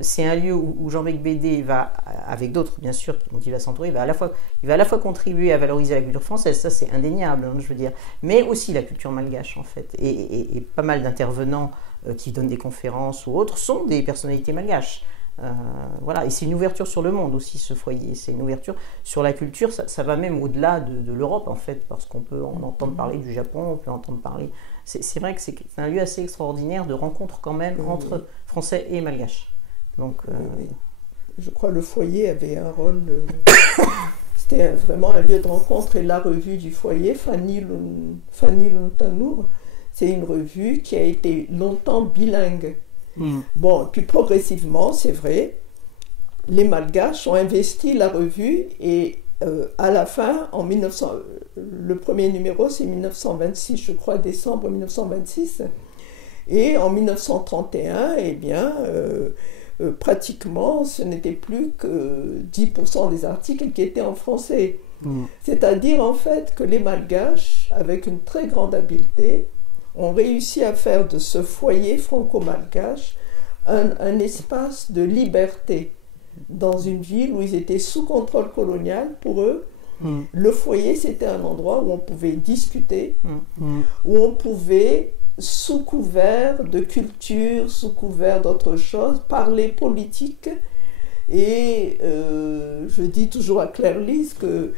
C'est un lieu où Jean Begbede va, avec d'autres bien sûr, dont il va s'entourer, il va à la fois contribuer à valoriser la culture française, ça c'est indéniable, hein, je veux dire, mais aussi la culture malgache en fait. Et pas mal d'intervenants qui donnent des conférences ou autres sont des personnalités malgaches. Voilà, et c'est une ouverture sur le monde aussi, ce foyer, c'est une ouverture sur la culture, ça va même au-delà de l'Europe en fait, parce qu'on peut en entendre parler du Japon, on peut entendre parler... C'est vrai que c'est un lieu assez extraordinaire de rencontre quand même entre Français et Malgaches. Donc, je crois que le foyer avait un rôle... C'était vraiment un lieu de rencontre, et la revue du foyer, Fanny Luntanour, c'est une revue qui a été longtemps bilingue. Bon, puis progressivement, c'est vrai, les Malgaches ont investi la revue, et à la fin, le premier numéro, c'est 1926, je crois, décembre 1926, et en 1931, eh bien, pratiquement, ce n'était plus que 10% des articles qui étaient en français. C'est-à-dire, en fait, que les Malgaches, avec une très grande habileté, ont réussi à faire de ce foyer franco-malgache un espace de liberté dans une ville où ils étaient sous contrôle colonial. Pour eux, le foyer, c'était un endroit où on pouvait discuter, où on pouvait, sous couvert de culture, sous couvert d'autres choses, parler politique. Et je dis toujours à Claire-Lise que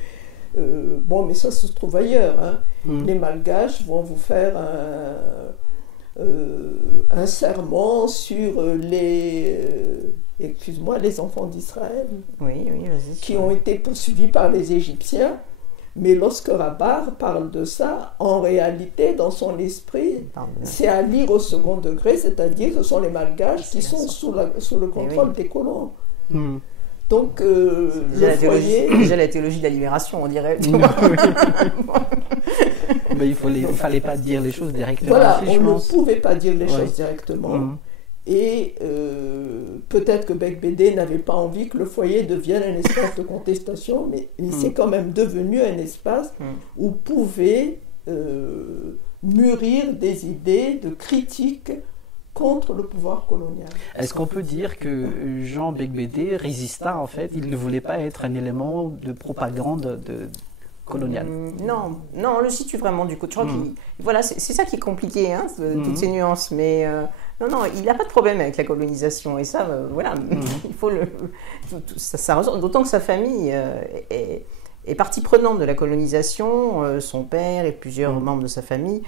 bon, mais ça se trouve ailleurs, hein. Les Malgaches vont vous faire un sermon sur les enfants d'Israël, qui ont été poursuivis par les Égyptiens. Mais lorsque Rabar parle de ça, en réalité, dans son esprit, c'est à lire au second degré, c'est-à-dire que ce sont les Malgaches qui sont sous le contrôle des colons. Donc, déjà la théologie de la libération, on dirait. Mais il ne fallait pas dire les choses directement. Voilà, on ne pouvait pas dire les choses directement. Et peut-être que Beigbeder n'avait pas envie que le foyer devienne un espace de contestation, mais c'est quand même devenu un espace où pouvaient mûrir des idées de critique contre le pouvoir colonial. Est-ce qu'on peut dire que Jean Beigbeder résista, en fait, il ne voulait pas être un élément de propagande coloniale? Non, on le situe vraiment du coup. Je crois voilà, c'est ça qui est compliqué, hein, toutes ces nuances. Mais non, il n'a pas de problème avec la colonisation. Et ça, voilà, il faut ça ressort. D'autant que sa famille est partie prenante de la colonisation. Son père et plusieurs membres de sa famille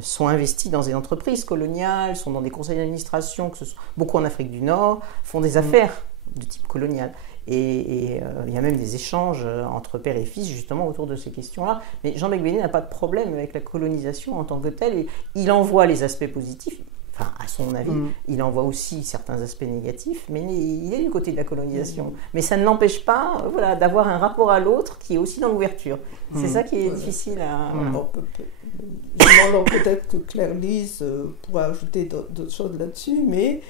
sont investis dans des entreprises coloniales, sont dans des conseils d'administration, beaucoup en Afrique du Nord, font des affaires de type colonial. Et il y a même des échanges entre père et fils justement autour de ces questions-là. Mais Jean Beigbeder n'a pas de problème avec la colonisation en tant que telle. Et il en voit les aspects positifs, enfin à son avis, il en voit aussi certains aspects négatifs, mais il est du côté de la colonisation. Mais ça ne l'empêche pas voilà, d'avoir un rapport à l'autre qui est aussi dans l'ouverture. C'est ça qui est difficile à... Alors, peut-être que Claire-Lise pourra ajouter d'autres choses là-dessus, mais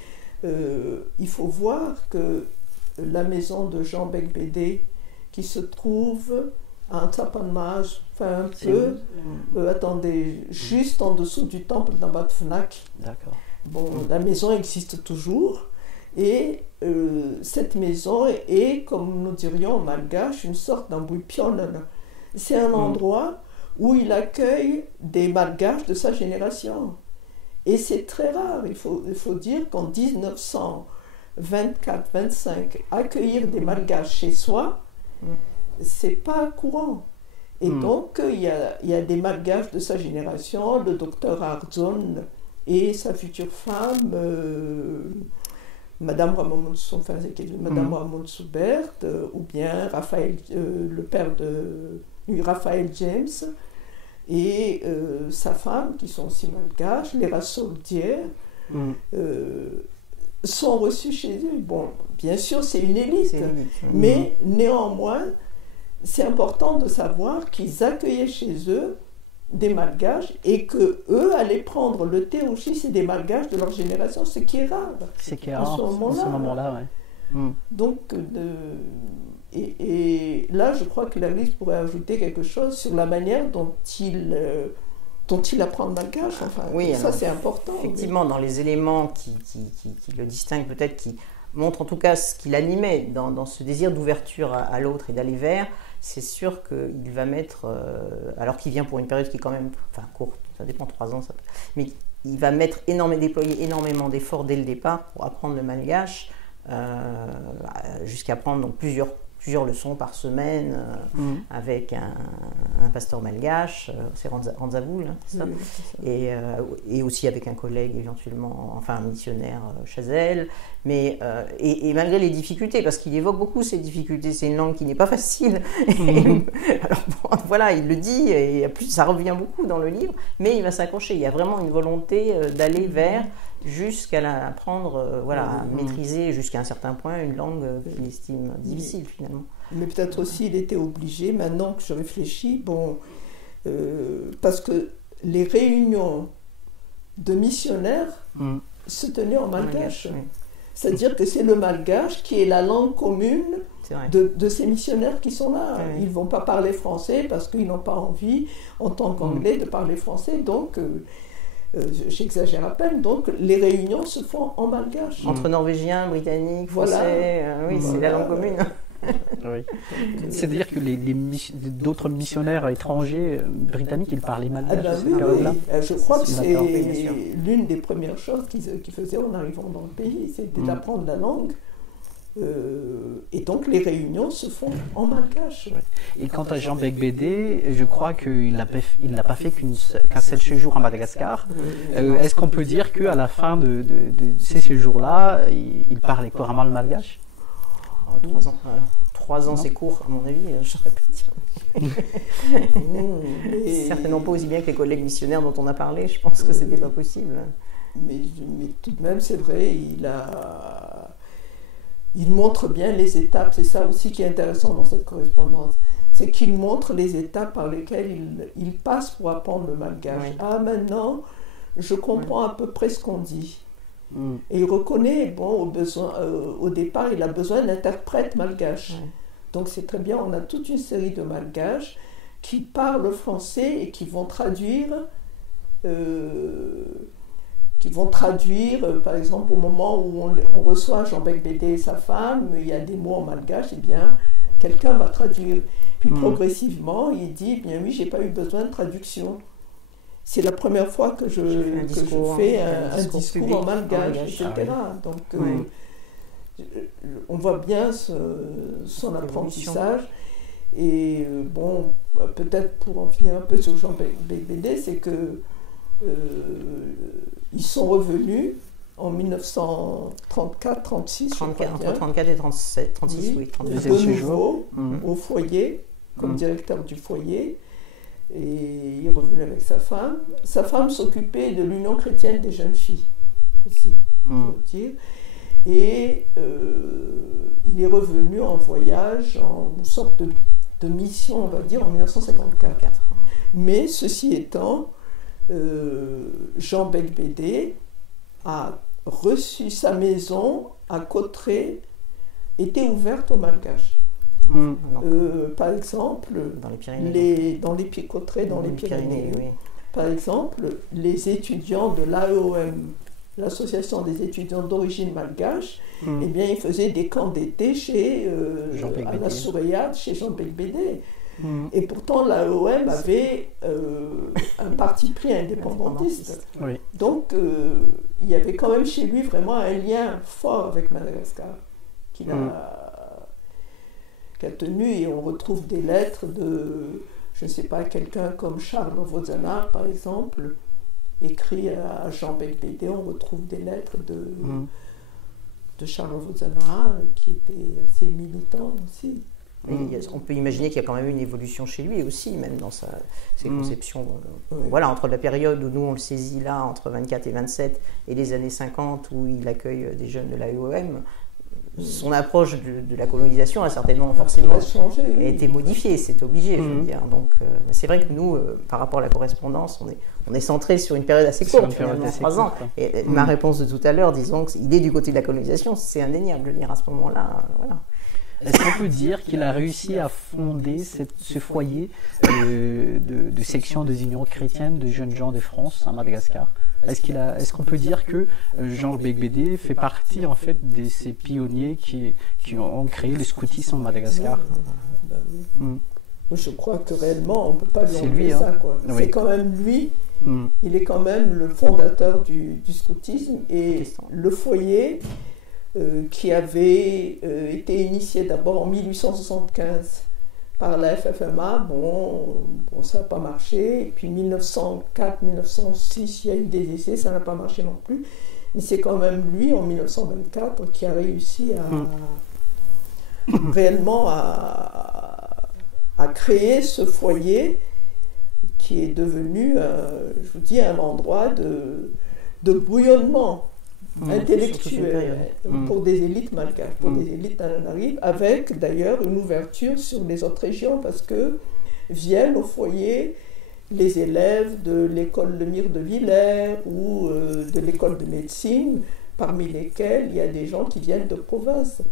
il faut voir que la maison de Jean Beigbeder, qui se trouve à Antapanmaj, enfin un peu, attendez, juste en dessous du temple d'Abad Fnak. D'accord. Bon, la maison existe toujours, et cette maison est, comme nous dirions en malgache, une sorte d'embouipion. C'est un endroit où il accueille des malgaches de sa génération. Et c'est très rare, il faut dire qu'en 1924-25, accueillir des malgaches chez soi, c'est pas courant. Et donc, il y a des malgaches de sa génération, le docteur Arzon et sa future femme, Madame Ramon Soubert, ou bien le père de Raphaël James, et sa femme, qui sont aussi malgaches, les Rassoldières, sont reçus chez eux. Bon, bien sûr, c'est une élite, mais néanmoins, c'est important de savoir qu'ils accueillaient chez eux des malgaches et que eux allaient prendre le thé aussi, c'est des malgaches de leur génération, ce qui est rare. C'est qui est rare en ce moment-là, ouais. Donc, et là, je crois que la liste pourrait ajouter quelque chose sur la manière dont il apprend le malgache. Enfin, oui, ça, c'est important. Effectivement, dans les éléments qui le distinguent, peut-être, qui montrent en tout cas ce qu'il animait dans ce désir d'ouverture à l'autre et d'aller vers, c'est sûr qu'il va mettre, alors qu'il vient pour une période qui est quand même courte, ça dépend, 3 ans, mais il va déployer énormément d'efforts dès le départ pour apprendre le malgache, jusqu'à prendre donc plusieurs leçons par semaine avec un pasteur malgache, c'est Randzavoul, hein, c'est ça, et aussi avec un collègue éventuellement, enfin un missionnaire Chazelle, mais et malgré les difficultés, parce qu'il évoque beaucoup ces difficultés, c'est une langue qui n'est pas facile, alors bon, voilà, il le dit, et plus ça revient beaucoup dans le livre, mais il va s'accrocher, il y a vraiment une volonté d'aller vers jusqu'à apprendre, à maîtriser jusqu'à un certain point une langue qu'il estime difficile finalement. Mais peut-être aussi il était obligé, maintenant que je réfléchis, parce que les réunions de missionnaires se tenaient en malgache. Oui. C'est-à-dire que c'est le malgache qui est la langue commune de ces missionnaires qui sont là. Oui. Ils ne vont pas parler français parce qu'ils n'ont pas envie, en tant qu'anglais, de parler français. Donc, j'exagère à peine, donc les réunions se font en malgache. Entre norvégiens, britanniques, français, c'est la langue commune. Oui. C'est-à-dire que d'autres missionnaires étrangers britanniques, ils parlaient malgache. Je crois que c'est l'une des premières choses qu'ils faisaient en arrivant dans le pays, c'était d'apprendre la langue. Et donc les réunions se font en malgache. Et quant à Jean Beigbeder, je crois qu'il n'a pas fait qu'un seul séjour à Madagascar. Est-ce qu'on peut dire qu'à la fin de ces séjours-là, il parlait couramment le malgache? 3 ans, c'est court, à mon avis, j'aurais pu dire. Certainement pas aussi bien que les collègues missionnaires dont on a parlé, je pense que c'était pas possible. Mais tout de même, c'est vrai, il montre bien les étapes, c'est ça aussi qui est intéressant dans cette correspondance, c'est qu'il montre les étapes par lesquelles il passe pour apprendre le malgache. Oui. Ah, maintenant, je comprends à peu près ce qu'on dit. Et il reconnaît, bon, au départ, il a besoin d'interprètes malgaches. Donc c'est très bien, on a toute une série de malgaches qui parlent français et qui vont traduire, par exemple, au moment où on reçoit Jean Beigbeder et sa femme, il y a des mots en malgache, et bien quelqu'un va traduire. Puis progressivement, il dit, bien oui, j'ai pas eu besoin de traduction. C'est la première fois que je fais un discours en malgache, etc. Donc, on voit bien son apprentissage. Et bon, peut-être pour en finir un peu sur Jean Beigbeder, c'est que ils sont revenus en 1934-36, entre 34 et 36, oui. De nouveau au foyer, comme directeur du foyer. Et il est revenu avec sa femme. Sa femme s'occupait de l'Union chrétienne des jeunes filles aussi, faut dire. Et il est revenu en voyage, en une sorte de mission, on va dire, en 1954. Mais ceci étant, Jean Beigbeder a reçu sa maison à Cauterets, était ouverte aux Malgaches. Par exemple, dans les Pyrénées, Cauterets, dans les Pyrénées, oui. Par exemple, les étudiants de l'AEOM, l'association des étudiants d'origine malgache, eh bien, ils faisaient des camps d'été à la Soureyade, chez Jean Beigbeder. Et pourtant, l'AEOM avait un parti pris indépendantiste. Oui. Donc, il y avait quand même chez lui vraiment un lien fort avec Madagascar qu'il a tenu, et on retrouve des lettres de, je ne sais pas, quelqu'un comme Charles Wozenar, par exemple, écrit à Jean Beigbeder. On retrouve des lettres de Charles Wozenar, qui était assez militant aussi. On peut imaginer qu'il y a quand même une évolution chez lui aussi, même dans ses conceptions. Voilà, entre la période où nous on le saisit là, entre 24 et 27, et les années 50 où il accueille des jeunes de l'AEOM, son approche de la colonisation a certainement forcément été modifiée, c'est obligé, je veux dire. Donc, c'est vrai que nous, par rapport à la correspondance, on est centré sur une période assez courte, finalement, 3 ans. Et ma réponse de tout à l'heure, disons qu'il est du côté de la colonisation, c'est indéniable, je veux dire, à ce moment-là, voilà. Est-ce qu'on peut dire qu'il a réussi à fonder ce foyer de section des unions chrétiennes de jeunes gens de France à Madagascar? Est-ce qu'on peut dire que Jean Beigbeder fait partie en fait de ces pionniers qui ont créé le scoutisme en Madagascar? Je crois que réellement on ne peut pas lui enlever ça. Oui. C'est quand même lui, il est quand même le fondateur du scoutisme, et le foyer qui avait été initié d'abord en 1875 par la FFMA, bon ça n'a pas marché, et puis 1904-1906, il y a eu des essais, ça n'a pas marché non plus, mais c'est quand même lui, en 1924, qui a réussi réellement à créer ce foyer qui est devenu, je vous dis, un endroit de bouillonnement intellectuel pour des élites malgaches, pour des élites tananarives, avec d'ailleurs une ouverture sur les autres régions, parce que viennent au foyer les élèves de l'école Lemire de Villers ou de l'école de médecine, parmi lesquels il y a des gens qui viennent de province.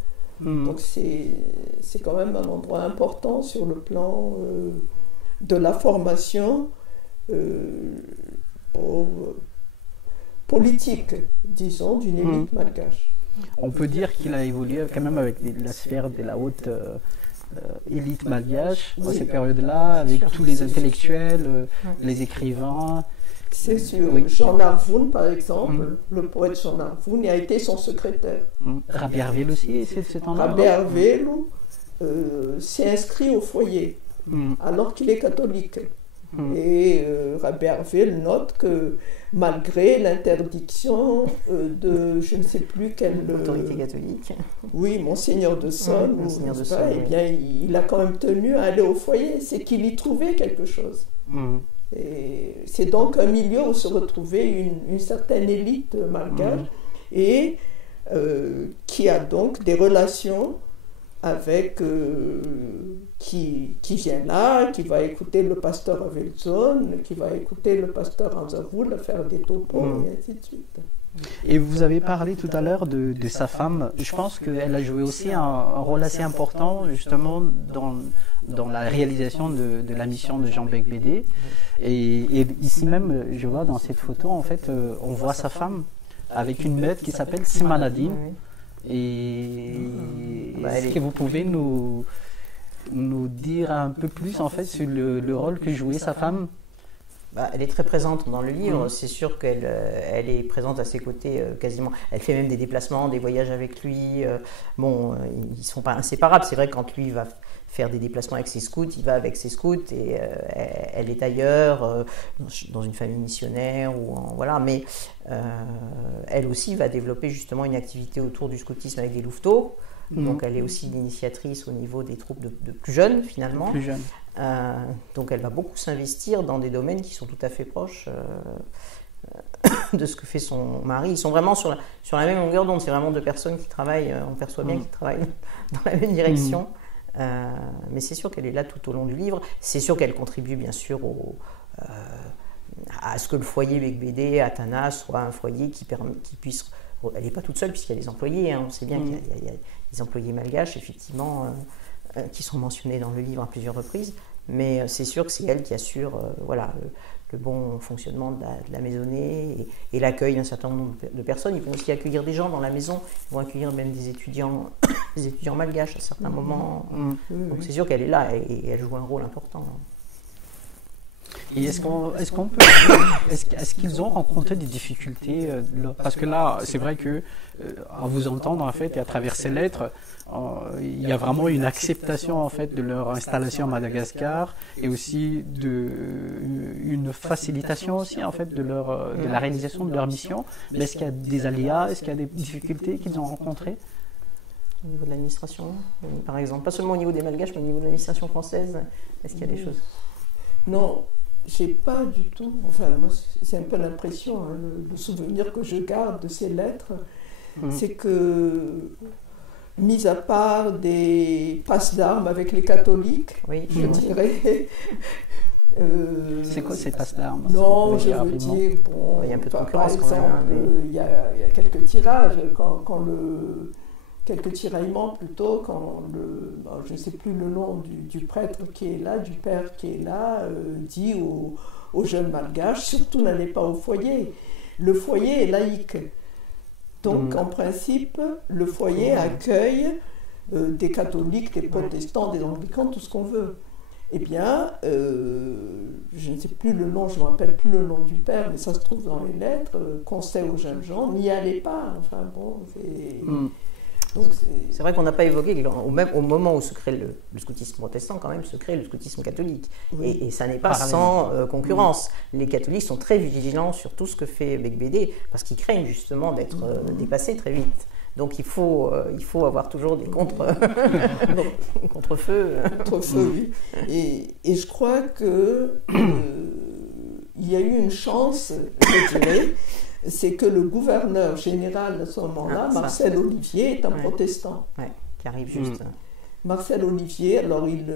Donc c'est quand même un endroit important sur le plan de la formation politique, disons, d'une élite malgache. On peut dire qu'il a évolué quand même avec la sphère de la haute élite malgache, dans cette période-là, avec tous les intellectuels, les écrivains. C'est sûr. Jean Arvoun, par exemple, le poète Jean Arvoun, a été son secrétaire. Rabbi Arvel aussi, c'est en Rabbi Arvel s'est inscrit au foyer, alors qu'il est catholique. Et Rabbi Arvel note que malgré l'interdiction de je ne sais plus quelle autorité catholique, oui, Monseigneur de Sonne, eh bien, il a quand même tenu à aller au foyer, c'est qu'il y trouvait quelque chose. Et c'est donc un milieu où se retrouvait une certaine élite malgache et qui a donc des relations avec qui vient là, qui va écouter le pasteur Avelzon, qui va écouter le pasteur Anzavoul faire des topos, et ainsi de suite. Et vous avez parlé tout à l'heure de sa femme. Je pense qu'elle a joué aussi un rôle assez important justement dans la réalisation de la mission de Jean Beigbeder. Et ici même, je vois dans cette photo, en fait, on voit sa femme avec une meute qui s'appelle Simanadine. Et est-ce que vous pouvez nous dire un peu plus en fait sur le rôle que jouait sa femme? Elle est très présente dans le livre, c'est sûr qu'elle est présente à ses côtés quasiment. Elle fait même des déplacements, des voyages avec lui. Ils ne sont pas inséparables. C'est vrai que quand lui va faire des déplacements avec ses scouts, il va avec ses scouts et elle est ailleurs, dans une famille missionnaire. Voilà. Mais elle aussi va développer justement une activité autour du scoutisme avec des louveteaux. Donc elle est aussi l'initiatrice au niveau des troupes de plus jeunes finalement. Plus jeunes. Donc elle va beaucoup s'investir dans des domaines qui sont tout à fait proches de ce que fait son mari. Ils sont vraiment sur la même longueur d'onde. C'est vraiment deux personnes qui travaillent, on perçoit bien qu'ils travaillent dans la même direction. Mais c'est sûr qu'elle est là tout au long du livre. C'est sûr qu'elle contribue bien sûr à ce que le foyer Beigbeder, Athanas, soit un foyer qui puisse... Elle n'est pas toute seule puisqu'il y a des employés. On sait bien qu'il y a des employés malgaches, effectivement, qui sont mentionnés dans le livre à plusieurs reprises. Mais c'est sûr que c'est elle qui assure le bon fonctionnement de la maisonnée et l'accueil d'un certain nombre de personnes. Ils vont aussi accueillir des gens dans la maison. Ils vont accueillir même des étudiants malgaches à certains moments. Donc c'est sûr qu'elle est là et elle joue un rôle important. Et est-ce qu'ils ont rencontré des difficultés parce que là, c'est vrai que à vous entendre en fait et à travers ces lettres, il y a vraiment une acceptation en fait de leur installation à Madagascar et aussi une facilitation aussi en fait de la réalisation de leur mission. Mais est-ce qu'il y a des aléas, est-ce qu'il y a des difficultés qu'ils ont rencontrées? Au niveau de l'administration, par exemple, pas seulement au niveau des Malgaches, mais au niveau de l'administration française, est-ce qu'il y a des choses? Non, j'ai pas du tout, enfin moi c'est un peu l'impression, hein, le souvenir que je garde de ces lettres, c'est que, mis à part des passes d'armes avec les catholiques, je dirais... c'est quoi ces passes d'armes? Non, je veux dire, bon, il y a un peu de par concurrence exemple, quand même, il y a quelques tirages, quelques tiraillements plutôt, quand je ne sais plus le nom du prêtre qui est là, du père qui est là, dit aux jeunes malgaches, surtout n'allez pas au foyer. Le foyer est laïque. Donc en principe, le foyer accueille des catholiques, des protestants, des anglicans, tout ce qu'on veut. Eh bien, je ne sais plus le nom, je ne me rappelle plus le nom du père, mais ça se trouve dans les lettres, conseil aux jeunes gens, n'y allez pas. Enfin bon, c'est... C'est vrai qu'on n'a pas évoqué au moment où se crée le scoutisme protestant, quand même se crée le scoutisme catholique. Et ça n'est pas sans concurrence. Les catholiques sont très vigilants sur tout ce que fait Beigbeder parce qu'ils craignent justement d'être dépassés très vite. Donc il faut avoir toujours des contre-feux. Contre-feu, oui. Et je crois que il y a eu une chance, je dirais, c'est que le gouverneur général à ce moment-là, Marcel Olivier, est un protestant. Ouais, qui arrive juste. Marcel Olivier, alors il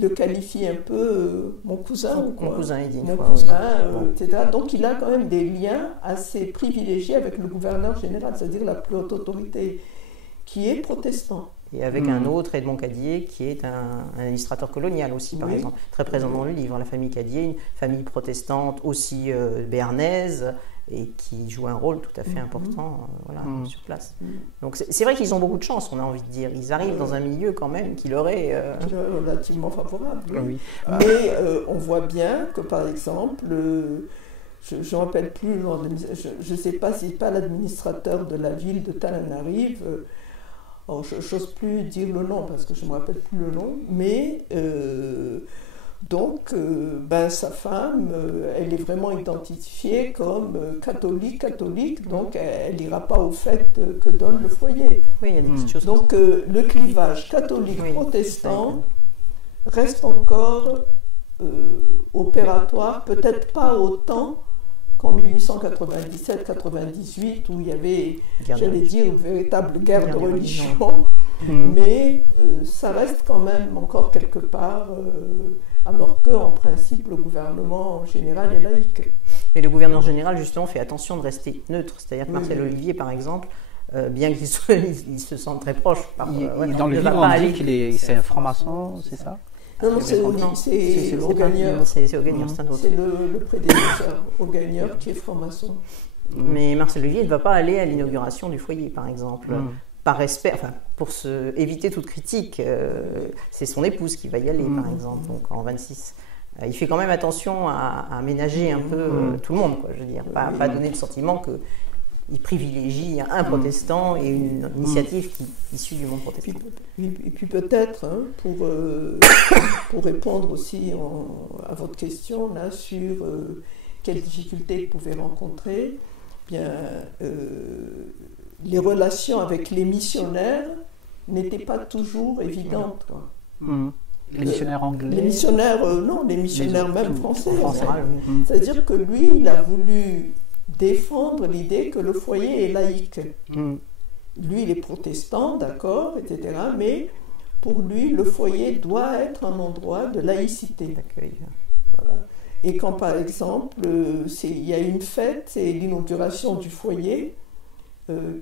le qualifie un peu mon cousin. Mon cousin, il dit. Mon cousin, etc. Donc il a quand même des liens assez privilégiés avec le gouverneur général, c'est-à-dire la plus haute autorité, qui est protestant. Et avec un autre, Edmond Cadier, qui est un administrateur colonial aussi, par exemple, très présent dans le livre. La famille Cadier, une famille protestante aussi béarnaise, et qui joue un rôle tout à fait important sur place. Donc c'est vrai qu'ils ont beaucoup de chance, on a envie de dire. Ils arrivent dans un milieu quand même qui leur est... relativement favorable. Oui. Mais on voit bien que, par exemple, je ne me rappelle plus, je ne sais pas si c'est pas l'administrateur de la ville de Tananarive, je n'ose plus dire le nom parce que je ne me rappelle plus le nom, mais donc sa femme, elle est vraiment identifiée comme catholique, donc elle n'ira pas au fait que donne le foyer. Oui, il y a des petites choses. Donc le clivage catholique-protestant reste encore opératoire, peut-être pas autant qu'en 1897-98 où il y avait, j'allais dire, une véritable guerre de religion, mais ça reste quand même encore quelque part, alors qu'en principe le gouvernement en général est laïque. Mais le gouverneur général, justement, fait attention de rester neutre. C'est-à-dire que Marcel Olivier, par exemple, bien qu'il se sente très proche, dans le livre, on dit qu'il est un franc-maçon, c'est ça? Non, c'est Augagneur. C'est Augagneur, c'est un autre. C'est le prédécesseur, Augagneur, qui est franc-maçon. Mais Marcel Olivier ne va pas aller à l'inauguration du foyer, par exemple. Par respect, enfin, pour éviter toute critique, c'est son épouse qui va y aller, par exemple, donc en 26. Il fait quand même attention à ménager un peu tout le monde, quoi, je veux dire, pas donner le sentiment qu'il privilégie un protestant et une initiative issue du monde protestant. Et puis peut-être, hein, pour répondre aussi à votre question là sur quelles difficultés vous pouvez rencontrer, bien, les relations avec les missionnaires n'étaient pas toujours évidentes. Quoi. Les missionnaires anglais? Les missionnaires, non, les missionnaires même français. Oui. C'est-à-dire que lui, il a voulu défendre l'idée que le foyer est laïque. Lui, il est protestant, d'accord, etc. Mais pour lui, le foyer doit être un endroit de laïcité. Voilà. Et quand, par exemple, il y a une fête, c'est l'inauguration du foyer,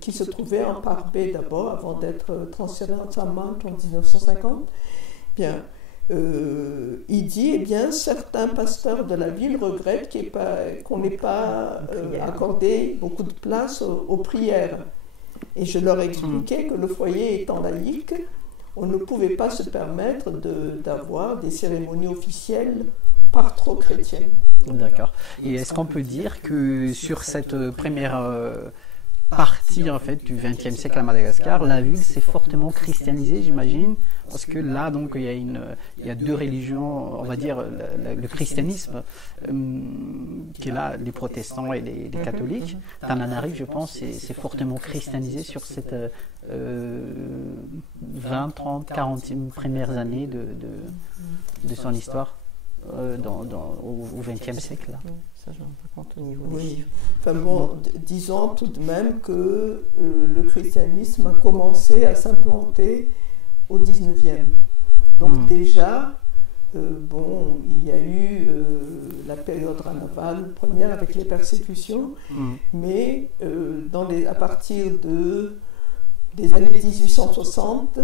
qui se trouvait en Part-B d'abord, avant d'être transféré en Saint-Marc en 1950. Bien, il dit, eh bien, certains pasteurs de la ville regrettent qu'on n'ait pas accordé beaucoup de place aux prières. Et je leur ai expliqué que le foyer étant laïque, on ne pouvait pas se permettre d'avoir des cérémonies officielles par trop chrétiennes. D'accord. Et est-ce qu'on peut dire que sur cette première partie en fait du XXe siècle à Madagascar, la ville s'est fortement christianisée, j'imagine, parce que là donc il y a deux religions, on va dire le christianisme qui est là, les protestants et les catholiques. Tananarive, je pense, c'est fortement christianisé sur cette 20, 30, 40 premières années de son histoire au XXe siècle. Là. Ça, je ne me rends pas compte au niveau des chiffres. Enfin bon, disons tout de même que le christianisme a commencé à s'implanter au 19e. Donc déjà, il y a eu la période Ranaval première avec les persécutions, mais à partir des années 1860,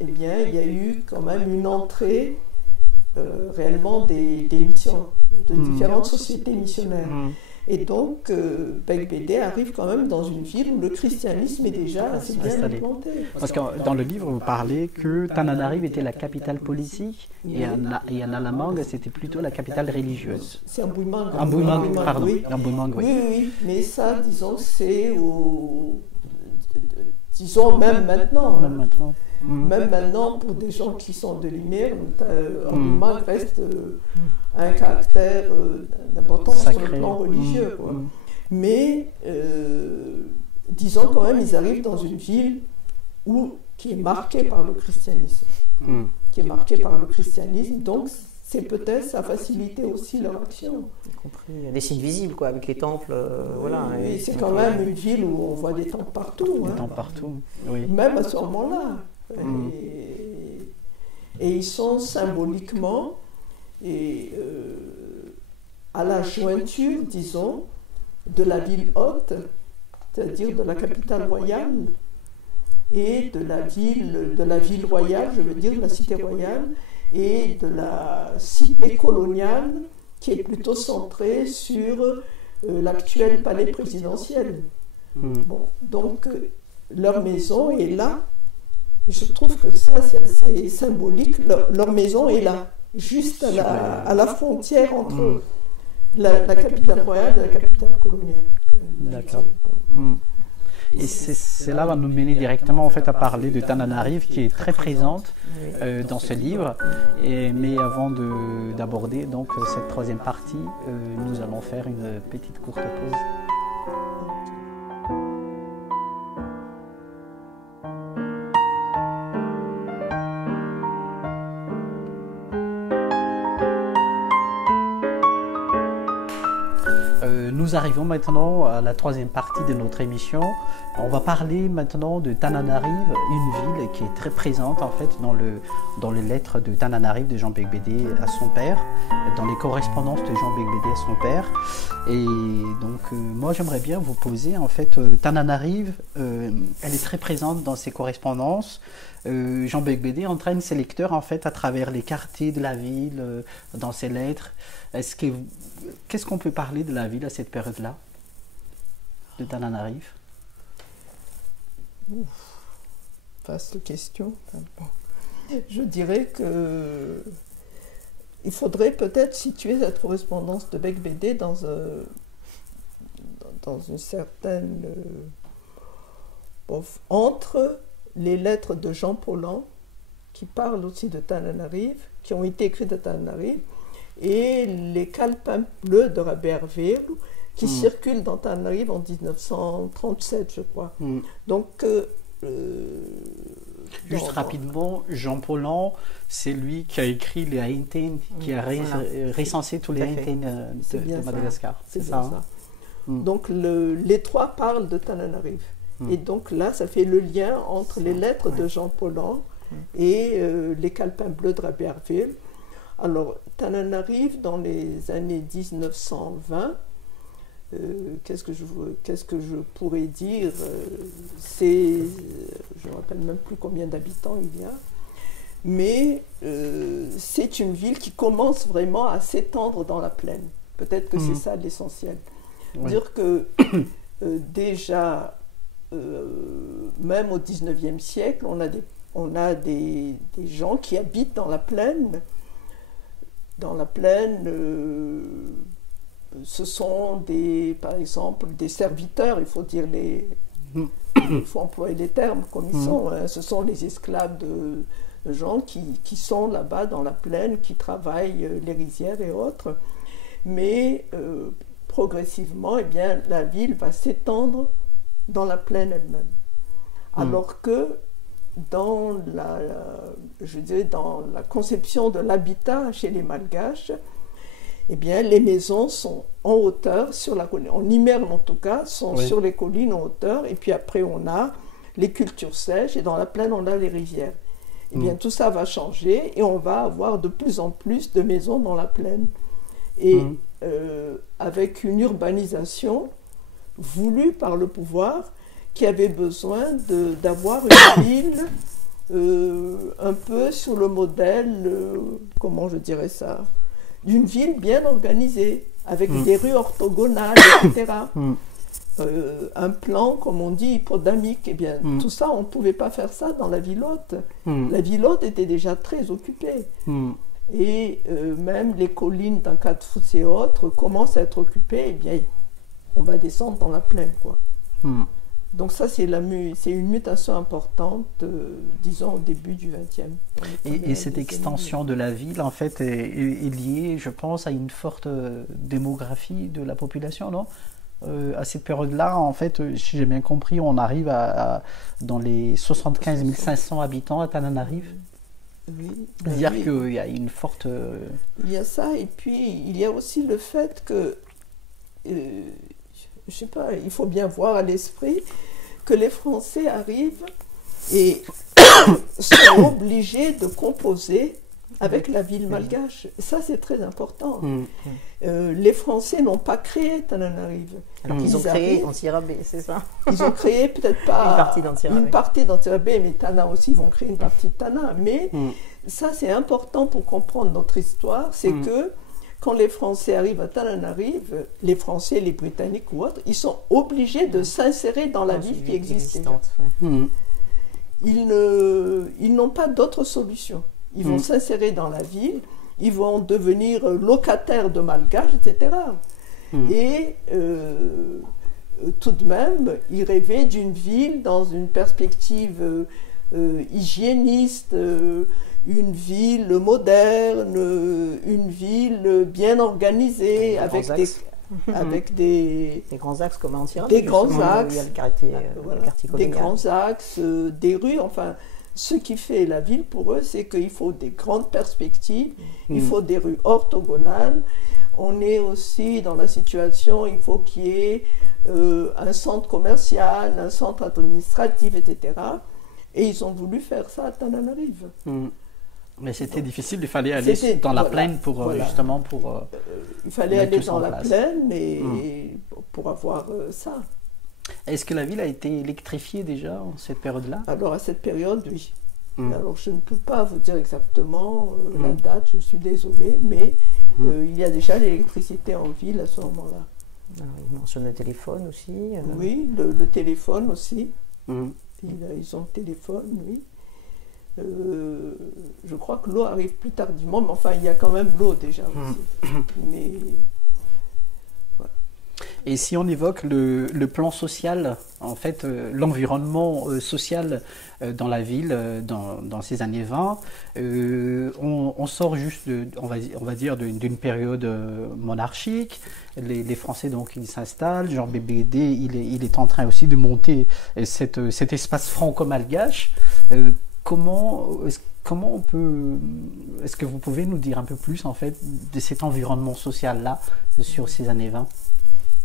eh bien, il y a eu quand même une entrée réellement des missions, de différentes sociétés missionnaires. Et donc, Beg-Bédé arrive quand même dans une ville où le christianisme est déjà assez bien implanté. Parce que dans le livre, vous parlez que Tananarive était la capitale politique et Analamang, c'était plutôt la capitale religieuse. C'est Amboumang. Pardon. Oui. Amboumang, oui. Oui, mais ça, disons, c'est disons même maintenant. Même maintenant, pour des gens qui sont de Limère, Amboumang reste un caractère d'importance sur le plan religieux. Mais, disons quand même, ils arrivent dans une ville qui est marquée par le christianisme. Donc c'est peut-être, ça facilitait aussi leur action. Y compris des signes visibles, quoi, avec les temples. Voilà. Et c'est quand même une ville où on voit des temples partout. Des temples partout, oui. Même à ce moment-là. Et ils sont symboliquement à la jointure, disons, de la ville haute, c'est-à-dire de la capitale royale, et de la ville royale, je veux dire de la cité royale, et de la cité coloniale, qui est plutôt centrée sur l'actuel palais présidentiel. Bon, donc, leur maison est là. Et je trouve que ça, c'est assez symbolique. Leur maison est là, juste à la frontière entre la capitale royale et la capitale coloniale. D'accord. Et cela va nous mener directement en fait à parler de Tananarive qui est très présente dans ce livre. Mais avant d'aborder donc cette troisième partie, nous allons faire une petite courte pause. Nous nous arrivons maintenant à la troisième partie de notre émission. On va parler maintenant de Tananarive, une ville qui est très présente en fait dans les lettres de Tananarive de Jean Beigbeder à son père, dans les correspondances de Jean Beigbeder à son père. Et donc moi j'aimerais bien vous poser en fait Tananarive, elle est très présente dans ses correspondances. Jean Beigbeder entraîne ses lecteurs en fait à travers les quartiers de la ville, dans ses lettres. Qu'est-ce qu'on peut parler de la ville à cette période-là, de Tananarive? Vaste question. Je dirais que il faudrait peut-être situer cette correspondance de Beigbeder dans une certaine entre les lettres de Jean Paulhan, qui parlent aussi de Tananarive, qui ont été écrites de Tananarive, et les calepins bleus de Rabbi Hervé, qui circulent dans Tananarive en 1937, je crois. Donc, juste rapidement, Jean Paulhan, c'est lui qui a écrit les Haïten, qui a recensé tous les Haïten de Madagascar. C'est ça. Hein? Donc, les trois parlent de Tananarive. Et donc là, ça fait le lien entre les lettres de Jean Paulhan et les calepins bleus de Rabbi Hervé. Alors, Tananarive, dans les années 1920, qu'est-ce que je pourrais dire, je ne me rappelle même plus combien d'habitants il y a, mais c'est une ville qui commence vraiment à s'étendre dans la plaine. Peut-être que c'est ça l'essentiel. Oui. Dire que déjà, même au XIXe siècle, on a des gens qui habitent dans la plaine. Dans la plaine, ce sont par exemple des serviteurs, il faut dire il faut employer les termes comme ils sont. Hein. Ce sont les esclaves de gens qui sont là-bas dans la plaine, qui travaillent les rizières et autres. Mais progressivement, eh bien, la ville va s'étendre dans la plaine elle-même. Alors que dans la conception de l'habitat chez les Malgaches, eh bien, les maisons sont en hauteur sur la colline. En hiver, en tout cas, sont sur les collines en hauteur. Et puis après, on a les cultures sèches. Et dans la plaine, on a les rivières. Eh bien, tout ça va changer. Et on va avoir de plus en plus de maisons dans la plaine. Et avec une urbanisation voulue par le pouvoir, qui avait besoin d'avoir une ville un peu sur le modèle, comment je dirais ça, d'une ville bien organisée, avec des rues orthogonales, etc. Un plan, comme on dit, hippodamique. Eh bien, tout ça, on ne pouvait pas faire ça dans la ville haute. La ville haute était déjà très occupée. Et même les collines d'un cas de foot et autres commencent à être occupées. Eh bien, on va descendre dans la plaine, quoi. Donc ça, c'est une mutation importante, disons, au début du XXe. Et cette extension de la ville, en fait, est liée, je pense, à une forte démographie de la population, non ? À cette période-là, en fait, si j'ai bien compris, on arrive dans les 75 500 habitants à Tananarive. Oui. C'est-à-dire qu'il y a une forte... Il y a ça, et puis il y a aussi le fait que... je sais pas, il faut bien voir à l'esprit que les Français arrivent et sont obligés de composer avec la ville malgache. Ça, c'est très important. Les Français n'ont pas créé Tananarive. Alors qu'ils ont créé Antirabé, c'est ça? Ils ont créé peut-être pas une partie d'Antirabé, mais Tana aussi, ils vont créer une partie de Tana. Mais ça, c'est important pour comprendre notre histoire, c'est que quand les Français arrivent à Tananarive, les Français, les Britanniques ou autres, ils sont obligés de s'insérer dans la ville qui existe. Ils n'ont pas d'autre solution. Ils vont s'insérer dans la ville, ils vont devenir locataires de Malgaches, etc. Et tout de même, ils rêvaient d'une ville dans une perspective hygiéniste, une ville moderne, une ville bien organisée, avec des grands axes comme Antirabé. Des grands axes, il y a le quartier des grands axes, des rues, enfin, ce qui fait la ville pour eux, c'est qu'il faut des grandes perspectives, il faut des rues orthogonales. On est aussi dans la situation, il faut qu'il y ait un centre commercial, un centre administratif, etc. Et ils ont voulu faire ça à Tananarive. Mais c'était difficile, il fallait aller dans la plaine pour justement pour. Il fallait aller dans la plaine et pour avoir ça. Est-ce que la ville a été électrifiée déjà en cette période-là? Alors à cette période, oui. Alors je ne peux pas vous dire exactement la date, je suis désolée, mais il y a déjà l'électricité en ville à ce moment-là. Il mentionne le téléphone aussi. Oui, le téléphone aussi. Ils ont le téléphone, oui. Je crois que l'eau arrive plus tardivement, mais enfin il y a quand même l'eau déjà aussi. Mais voilà. Et si on évoque le plan social, en fait, l'environnement social dans la ville dans ces années 20, on sort juste, on va dire, d'une période monarchique. Les Français, donc, ils s'installent. Jean Bébédé, il est en train aussi de monter cet espace franco-malgache. Comment on peut... Est-ce que vous pouvez nous dire un peu plus, en fait, de cet environnement social-là sur ces années 20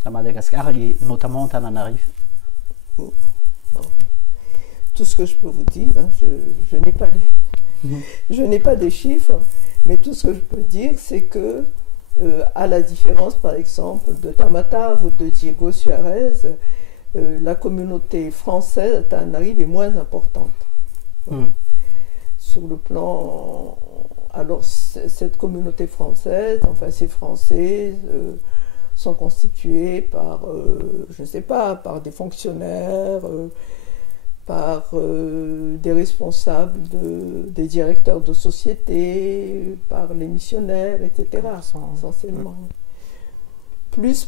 à Madagascar et notamment en Tananarive? Tout ce que je peux vous dire, hein, je n'ai pas des chiffres, mais tout ce que je peux dire, c'est que, à la différence, par exemple, de Tamatave ou de Diego Suarez, la communauté française à Tananarive est moins importante. Sur le plan... Alors, cette communauté française, enfin ces Français, sont constitués par, je ne sais pas, par des fonctionnaires, par des responsables, des directeurs de société, par les missionnaires, etc. Essentiellement. Plus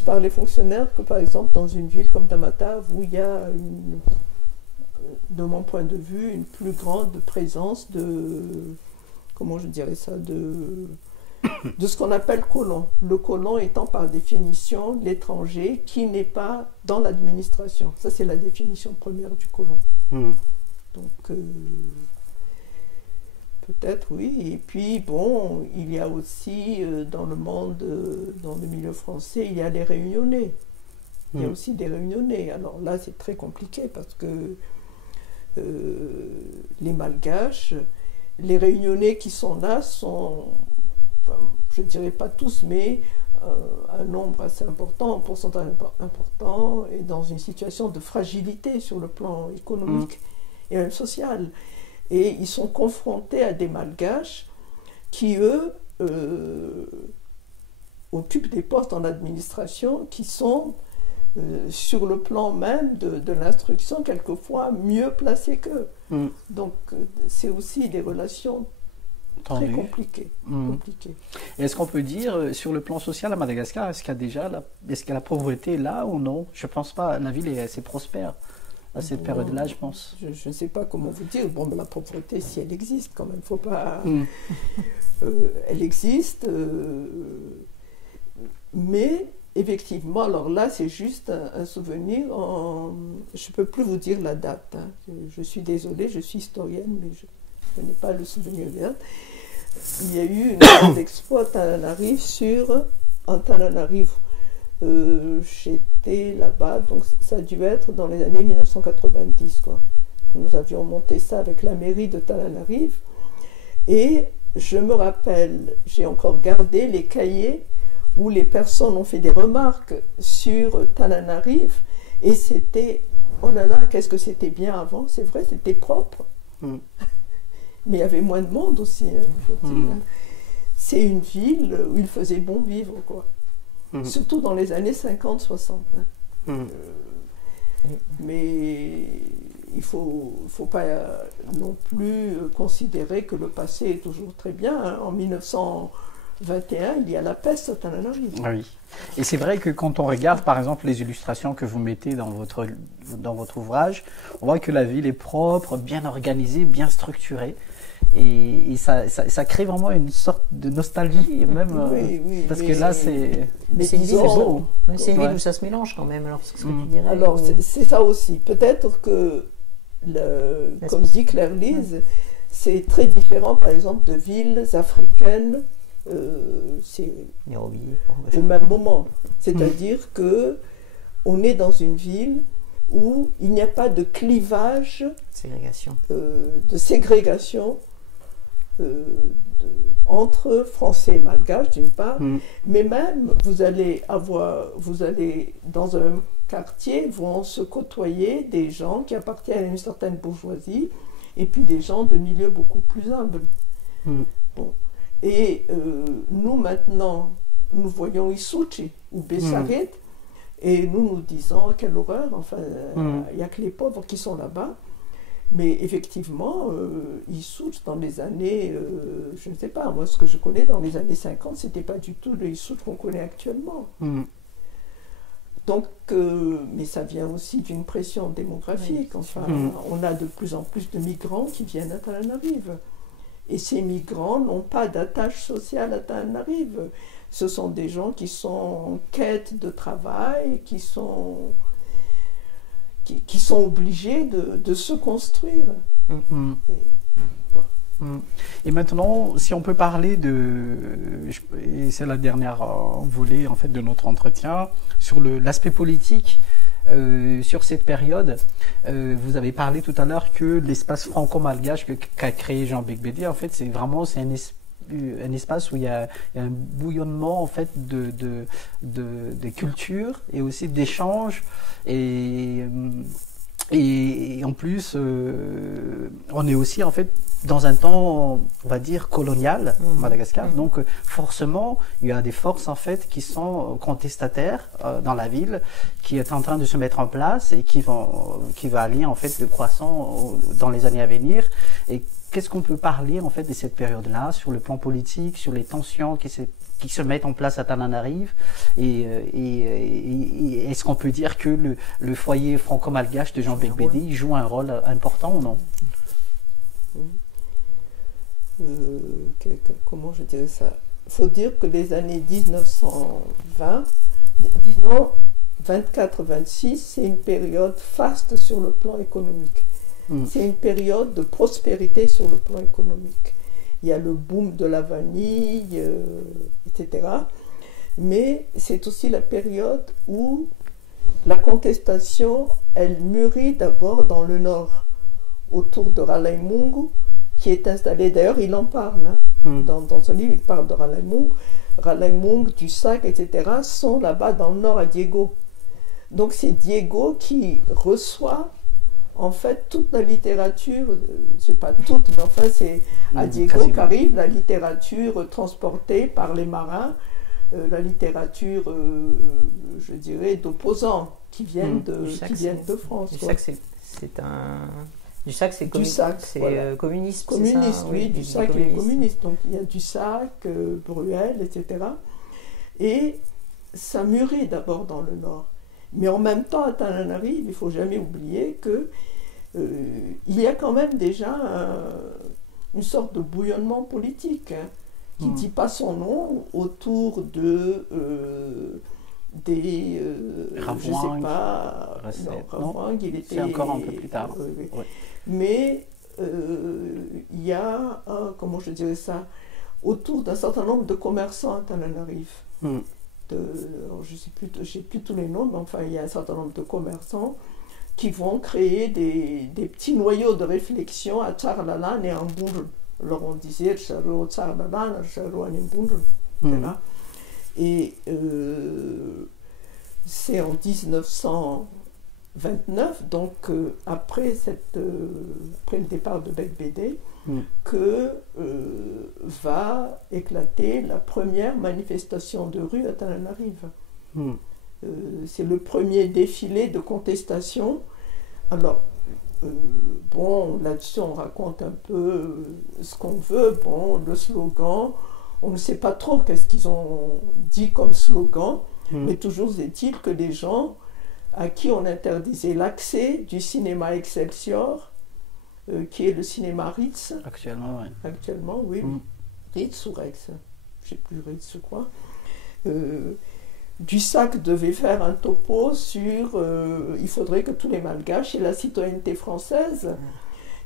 par les fonctionnaires que par exemple dans une ville comme Tamatave où il y a, de mon point de vue, une plus grande présence de, comment je dirais ça, de ce qu'on appelle colon. Le colon étant par définition l'étranger qui n'est pas dans l'administration. Ça, c'est la définition première du colon. Donc, peut-être, oui. Et puis, bon, il y a aussi dans le monde, dans le milieu français, il y a les Réunionnais. Il y a aussi des Réunionnais. Alors là, c'est très compliqué parce que les Malgaches, les Réunionnais qui sont là sont... je ne dirais pas tous, mais un nombre assez important, un pourcentage important, et dans une situation de fragilité sur le plan économique et même social. Et ils sont confrontés à des Malgaches qui, eux, occupent des postes dans l'administration qui sont, sur le plan même de l'instruction, quelquefois mieux placés qu'eux. Donc, c'est aussi des relations très compliqué. Est-ce qu'on peut dire, sur le plan social à Madagascar, est-ce qu'il y a la pauvreté là ou non? Je ne pense pas. La ville est assez prospère à cette période-là, je pense. Je ne sais pas comment vous dire. Bon, la pauvreté, si elle existe quand même, faut pas... elle existe, mais effectivement, alors là, c'est juste un souvenir. Je ne peux plus vous dire la date. Hein. Je suis désolée, je suis historienne, mais je n'ai pas le souvenir de la date. Il y a eu une grande expo à Tananarive en Tananarive. J'étais là-bas, donc ça a dû être dans les années 1990, quoi. Nous avions monté ça avec la mairie de Tananarive. Et je me rappelle, j'ai encore gardé les cahiers où les personnes ont fait des remarques sur Tananarive. Et c'était, oh là là, qu'est-ce que c'était bien avant, c'est vrai, c'était propre. Mais il y avait moins de monde aussi, hein, C'est une ville où il faisait bon vivre, quoi. Surtout dans les années 50-60. Mais il ne faut pas non plus considérer que le passé est toujours très bien. Hein. En 1921, il y a la peste à Tananarive. Oui. Et c'est vrai que quand on regarde, par exemple, les illustrations que vous mettez dans votre ouvrage, on voit que la ville est propre, bien organisée, bien structurée. Et ça crée vraiment une sorte de nostalgie, même. Parce que là, c'est... Mais c'est une ville beau. C'est une ville où ça se mélange quand même. Alors, c'est ce que tu dirais. Alors, c'est ça aussi. Peut-être que comme dit Claire-Lise, c'est très différent, par exemple, de villes africaines. C'est au même moment. C'est-à-dire que on est dans une ville où il n'y a pas de clivage, de ségrégation entre français et malgaches d'une part, mais même vous allez dans un quartier vont se côtoyer des gens qui appartiennent à une certaine bourgeoisie et puis des gens de milieux beaucoup plus humbles. Bon. Et nous maintenant, nous voyons Issouchi ou Bessaret et nous disons quelle horreur, enfin il n'y a que les pauvres qui sont là-bas. Mais effectivement, Issouchi dans les années, je ne sais pas, moi ce que je connais dans les années 50, c'était pas du tout le Issouchi qu'on connaît actuellement. Donc, mais ça vient aussi d'une pression démographique. Enfin, on a de plus en plus de migrants qui viennent à Tananarive. Et ces migrants n'ont pas d'attache sociale à Tananarive. Ce sont des gens qui sont en quête de travail, qui sont obligés de se construire. Et maintenant, si on peut parler et c'est la dernière volet en fait de notre entretien, sur l'aspect politique, sur cette période, vous avez parlé tout à l'heure que l'espace franco-malgache qu'a créé Jean Beigbeder, en fait, c'est un espace où il y a un bouillonnement en fait de culture et aussi d'échanges et en plus on est aussi en fait dans un temps, on va dire, colonial, Madagascar. Donc, forcément, il y a des forces, en fait, qui sont contestataires dans la ville, qui est en train de se mettre en place et qui va aller, en fait, de croissant dans les années à venir. Et qu'est-ce qu'on peut parler, en fait, de cette période-là, sur le plan politique, sur les tensions qui se mettent en place à Tananarive et est-ce qu'on peut dire que le foyer franco-malgache de Jean Beigbeder joue un rôle important ou non? Comment je dirais ça? Il faut dire que les années 1920, disons 24-26, c'est une période faste sur le plan économique. C'est une période de prospérité sur le plan économique. Il y a le boom de la vanille, etc. Mais c'est aussi la période où la contestation, elle mûrit d'abord dans le nord, autour de Ralaimungu, qui est installé, d'ailleurs il en parle, dans son livre il parle de Ralaimungu, du Sac, etc., sont là-bas dans le nord à Diego. Donc c'est Diego qui reçoit en fait toute la littérature, c'est pas toute, mais enfin c'est à Diego qu'arrive la littérature transportée par les marins, la littérature, je dirais, d'opposants qui viennent de France. Du Sac, c'est un... Du Sac, c'est communiste. Communiste, ça, oui, du Sac, il est communiste. Donc il y a du Sac, Bruel, etc. Et ça mûrit d'abord dans le nord. Mais en même temps, à Tananarive, il ne faut jamais oublier que il y a quand même déjà une sorte de bouillonnement politique qui ne dit pas son nom autour de des Ravouang, je sais pas, Ravouang, il était, c'est encore un peu plus tard. Oui. Mais il y a, comment je dirais ça, autour d'un certain nombre de commerçants à Tananarive. Je ne sais plus tous les noms, mais enfin il y a un certain nombre de commerçants qui vont créer des petits noyaux de réflexion à Tsarlalan et en Bunjul. Alors on disait Charo Tsarlalan, Charo Bunjul, etc. Et c'est en 1929, donc après le départ de Beigbeder, que va éclater la première manifestation de rue à Tananarive. C'est le premier défilé de contestation. Alors, bon, là-dessus on raconte un peu ce qu'on veut, bon, le slogan, on ne sait pas trop qu'est-ce qu'ils ont dit comme slogan, mais toujours est-il que les gens à qui on interdisait l'accès du cinéma Excelsior, qui est le cinéma Ritz. Actuellement, oui. Ritz ou Rex, je ne sais plus Ritz, je crois. Dussac devait faire un topo sur il faudrait que tous les Malgaches aient la citoyenneté française.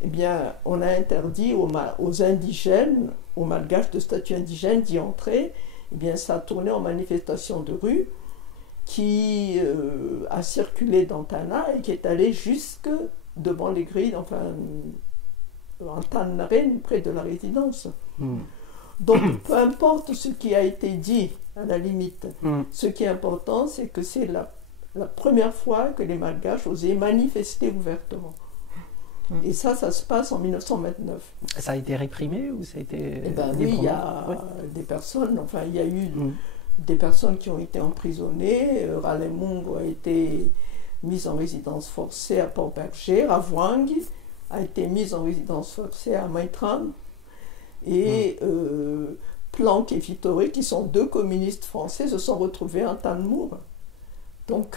Eh bien, on a interdit aux indigènes, aux Malgaches de statut indigène d'y entrer. Eh bien, ça a tourné en manifestation de rue qui a circulé dans Tana et qui est allé jusque devant les grilles, enfin, en Tanaren, près de la résidence. Donc, peu importe ce qui a été dit, à la limite, ce qui est important, c'est que c'est la première fois que les Malgaches osaient manifester ouvertement. Et ça se passe en 1929. Ça a été réprimé ou ça a été... Oui, il y a des personnes, enfin, il y a eu des personnes qui ont été emprisonnées. Ralemung a été mise en résidence forcée à Port-Berger, Ravwang a été mise en résidence forcée à Maitran, et Planck et Vittori, qui sont deux communistes français, se sont retrouvés en Tanmour. Donc,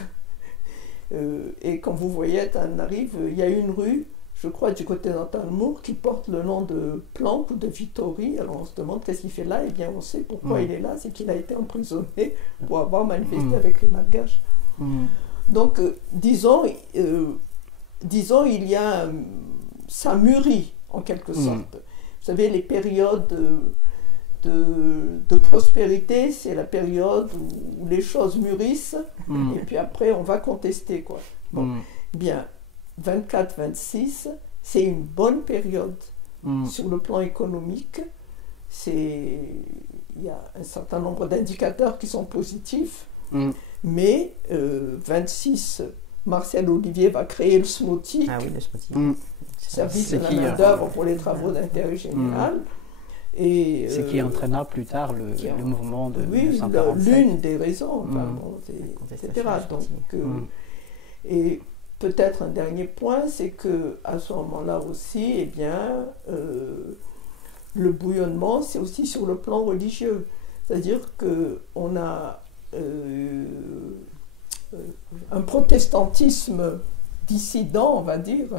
et quand vous voyez à Tanarive, il y a une rue, je crois, du côté d'Antalmour, qui porte le nom de Planck ou de Vittori. Alors on se demande qu'est-ce qu'il fait là. Eh bien, on sait pourquoi il est là, c'est qu'il a été emprisonné pour avoir manifesté avec les Malgaches. Donc, disons, il y a... ça mûrit, en quelque sorte. Vous savez, les périodes de prospérité, c'est la période où les choses mûrissent, et puis après, on va contester, quoi. Bon, bien... 24-26, c'est une bonne période sur le plan économique. Il y a un certain nombre d'indicateurs qui sont positifs, mais 26, Marcel Olivier va créer le SMOTIC, service de la main-d'œuvre pour les travaux d'intérêt général. C'est qui entraîna plus tard le mouvement de 1947. L'une des raisons, etc. Et peut-être un dernier point, c'est qu'à ce moment-là aussi, eh bien, le bouillonnement, c'est aussi sur le plan religieux. C'est-à-dire qu'on a un protestantisme dissident, on va dire.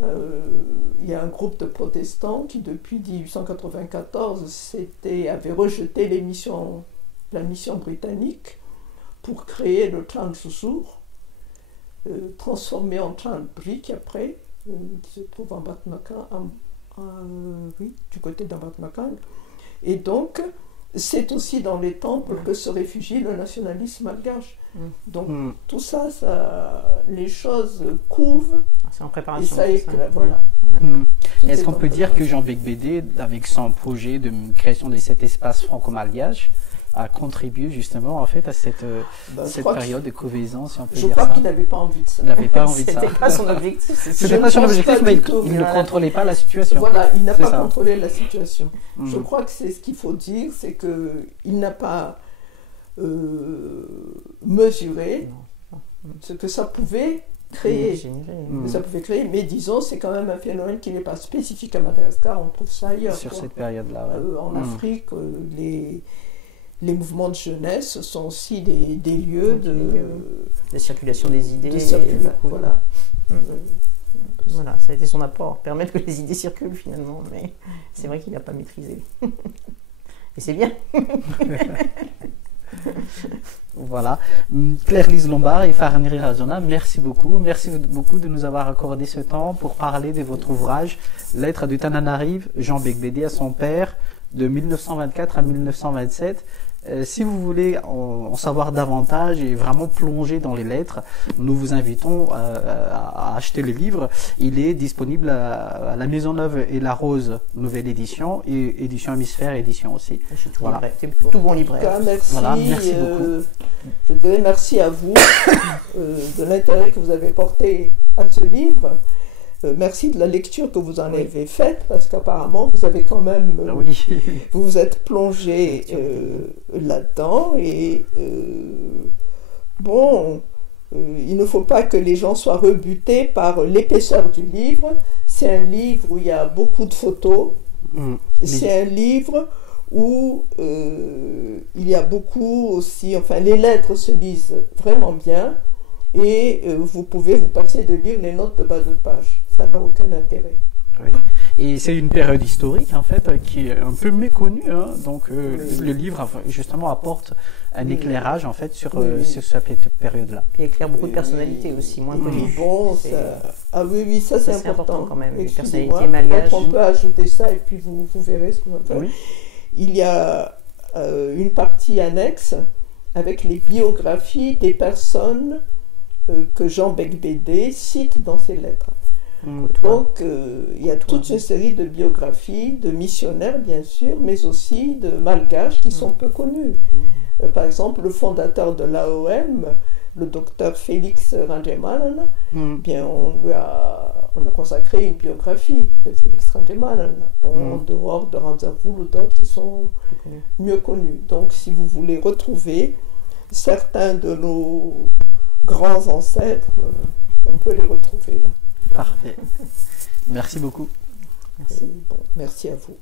Il y a un groupe de protestants qui, depuis 1894, avait rejeté la mission britannique pour créer le Clan Susur, transformé en Clan Brick après, qui se trouve en Batmakan, du côté d'Ambatmakan. Et donc, c'est aussi dans les temples que se réfugie le nationalisme malgache. Donc, tout ça, les choses couvent. C'est en préparation. Et ça voilà. Est-ce qu'on peut dire que Jean Beigbeder, avec son projet de création de cet espace franco-malgache, a contribué justement en fait à cette période de cohésion, si on peut dire ça? Je crois qu'il n'avait pas envie de ça. Il n'avait pas envie de ça. C'était pas son objectif. C'était pas son objectif, mais il ne contrôlait pas la situation. Voilà, il n'a pas contrôlé la situation. Je crois que c'est ce qu'il faut dire, c'est qu'il n'a pas mesuré ce que ça pouvait créer. Mais disons, c'est quand même un phénomène qui n'est pas spécifique à Madagascar, on trouve ça ailleurs. Sur cette période-là. En Afrique, les mouvements de jeunesse sont aussi des lieux de circulation des idées. Voilà. Voilà, ça a été son apport, permettre que les idées circulent finalement, mais c'est vrai qu'il n'a pas maîtrisé. Et c'est bien. Voilà. Claire-Lise Lombard et Faraniri Razona, merci beaucoup. Merci beaucoup de nous avoir accordé ce temps pour parler de votre ouvrage Lettre de Tananarive, Jean Beigbeder à son père, de 1924 à 1927. Si vous voulez en savoir davantage et vraiment plonger dans les lettres, nous vous invitons à acheter le livre. Il est disponible à la Maisonneuve et la Rose, nouvelle édition, et édition Hémisphère, édition aussi. Voilà. Tout bon libraire. Merci, voilà, merci beaucoup. Je dirais merci à vous de l'intérêt que vous avez porté à ce livre. Merci de la lecture que vous en avez faite, parce qu'apparemment vous avez quand même vous vous êtes plongé là-dedans, et il ne faut pas que les gens soient rebutés par l'épaisseur du livre. C'est un livre où il y a beaucoup de photos, c'est un livre où il y a beaucoup aussi, enfin les lettres se lisent vraiment bien, et vous pouvez vous passer de lire les notes de bas de page. Ça n'a aucun intérêt. Oui. Et c'est une période historique en fait qui est un peu méconnue. Hein. Donc le livre justement apporte un éclairage en fait sur, sur cette période-là. Et éclaire beaucoup de personnalités aussi, moins connues. Bon, ah oui, ça c'est important quand même. Les personnalités Excusez-moi, malgaches. peut-être on peut ajouter ça et puis vous verrez ce qu'on va faire. Oui. Il y a une partie annexe avec les biographies des personnes que Jean Beigbeder cite dans ses lettres. Donc, il y a toute une série de biographies de missionnaires, bien sûr, mais aussi de malgaches qui sont peu connus. Par exemple, le fondateur de l'AOM, le docteur Félix Randemanan, bien, on a consacré une biographie de Félix Randemanan, en dehors de Ranzavul ou d'autres qui sont mieux connus. Donc, si vous voulez retrouver certains de nos grands ancêtres, on peut les retrouver là. Parfait. Merci beaucoup. Merci. Bon, merci à vous.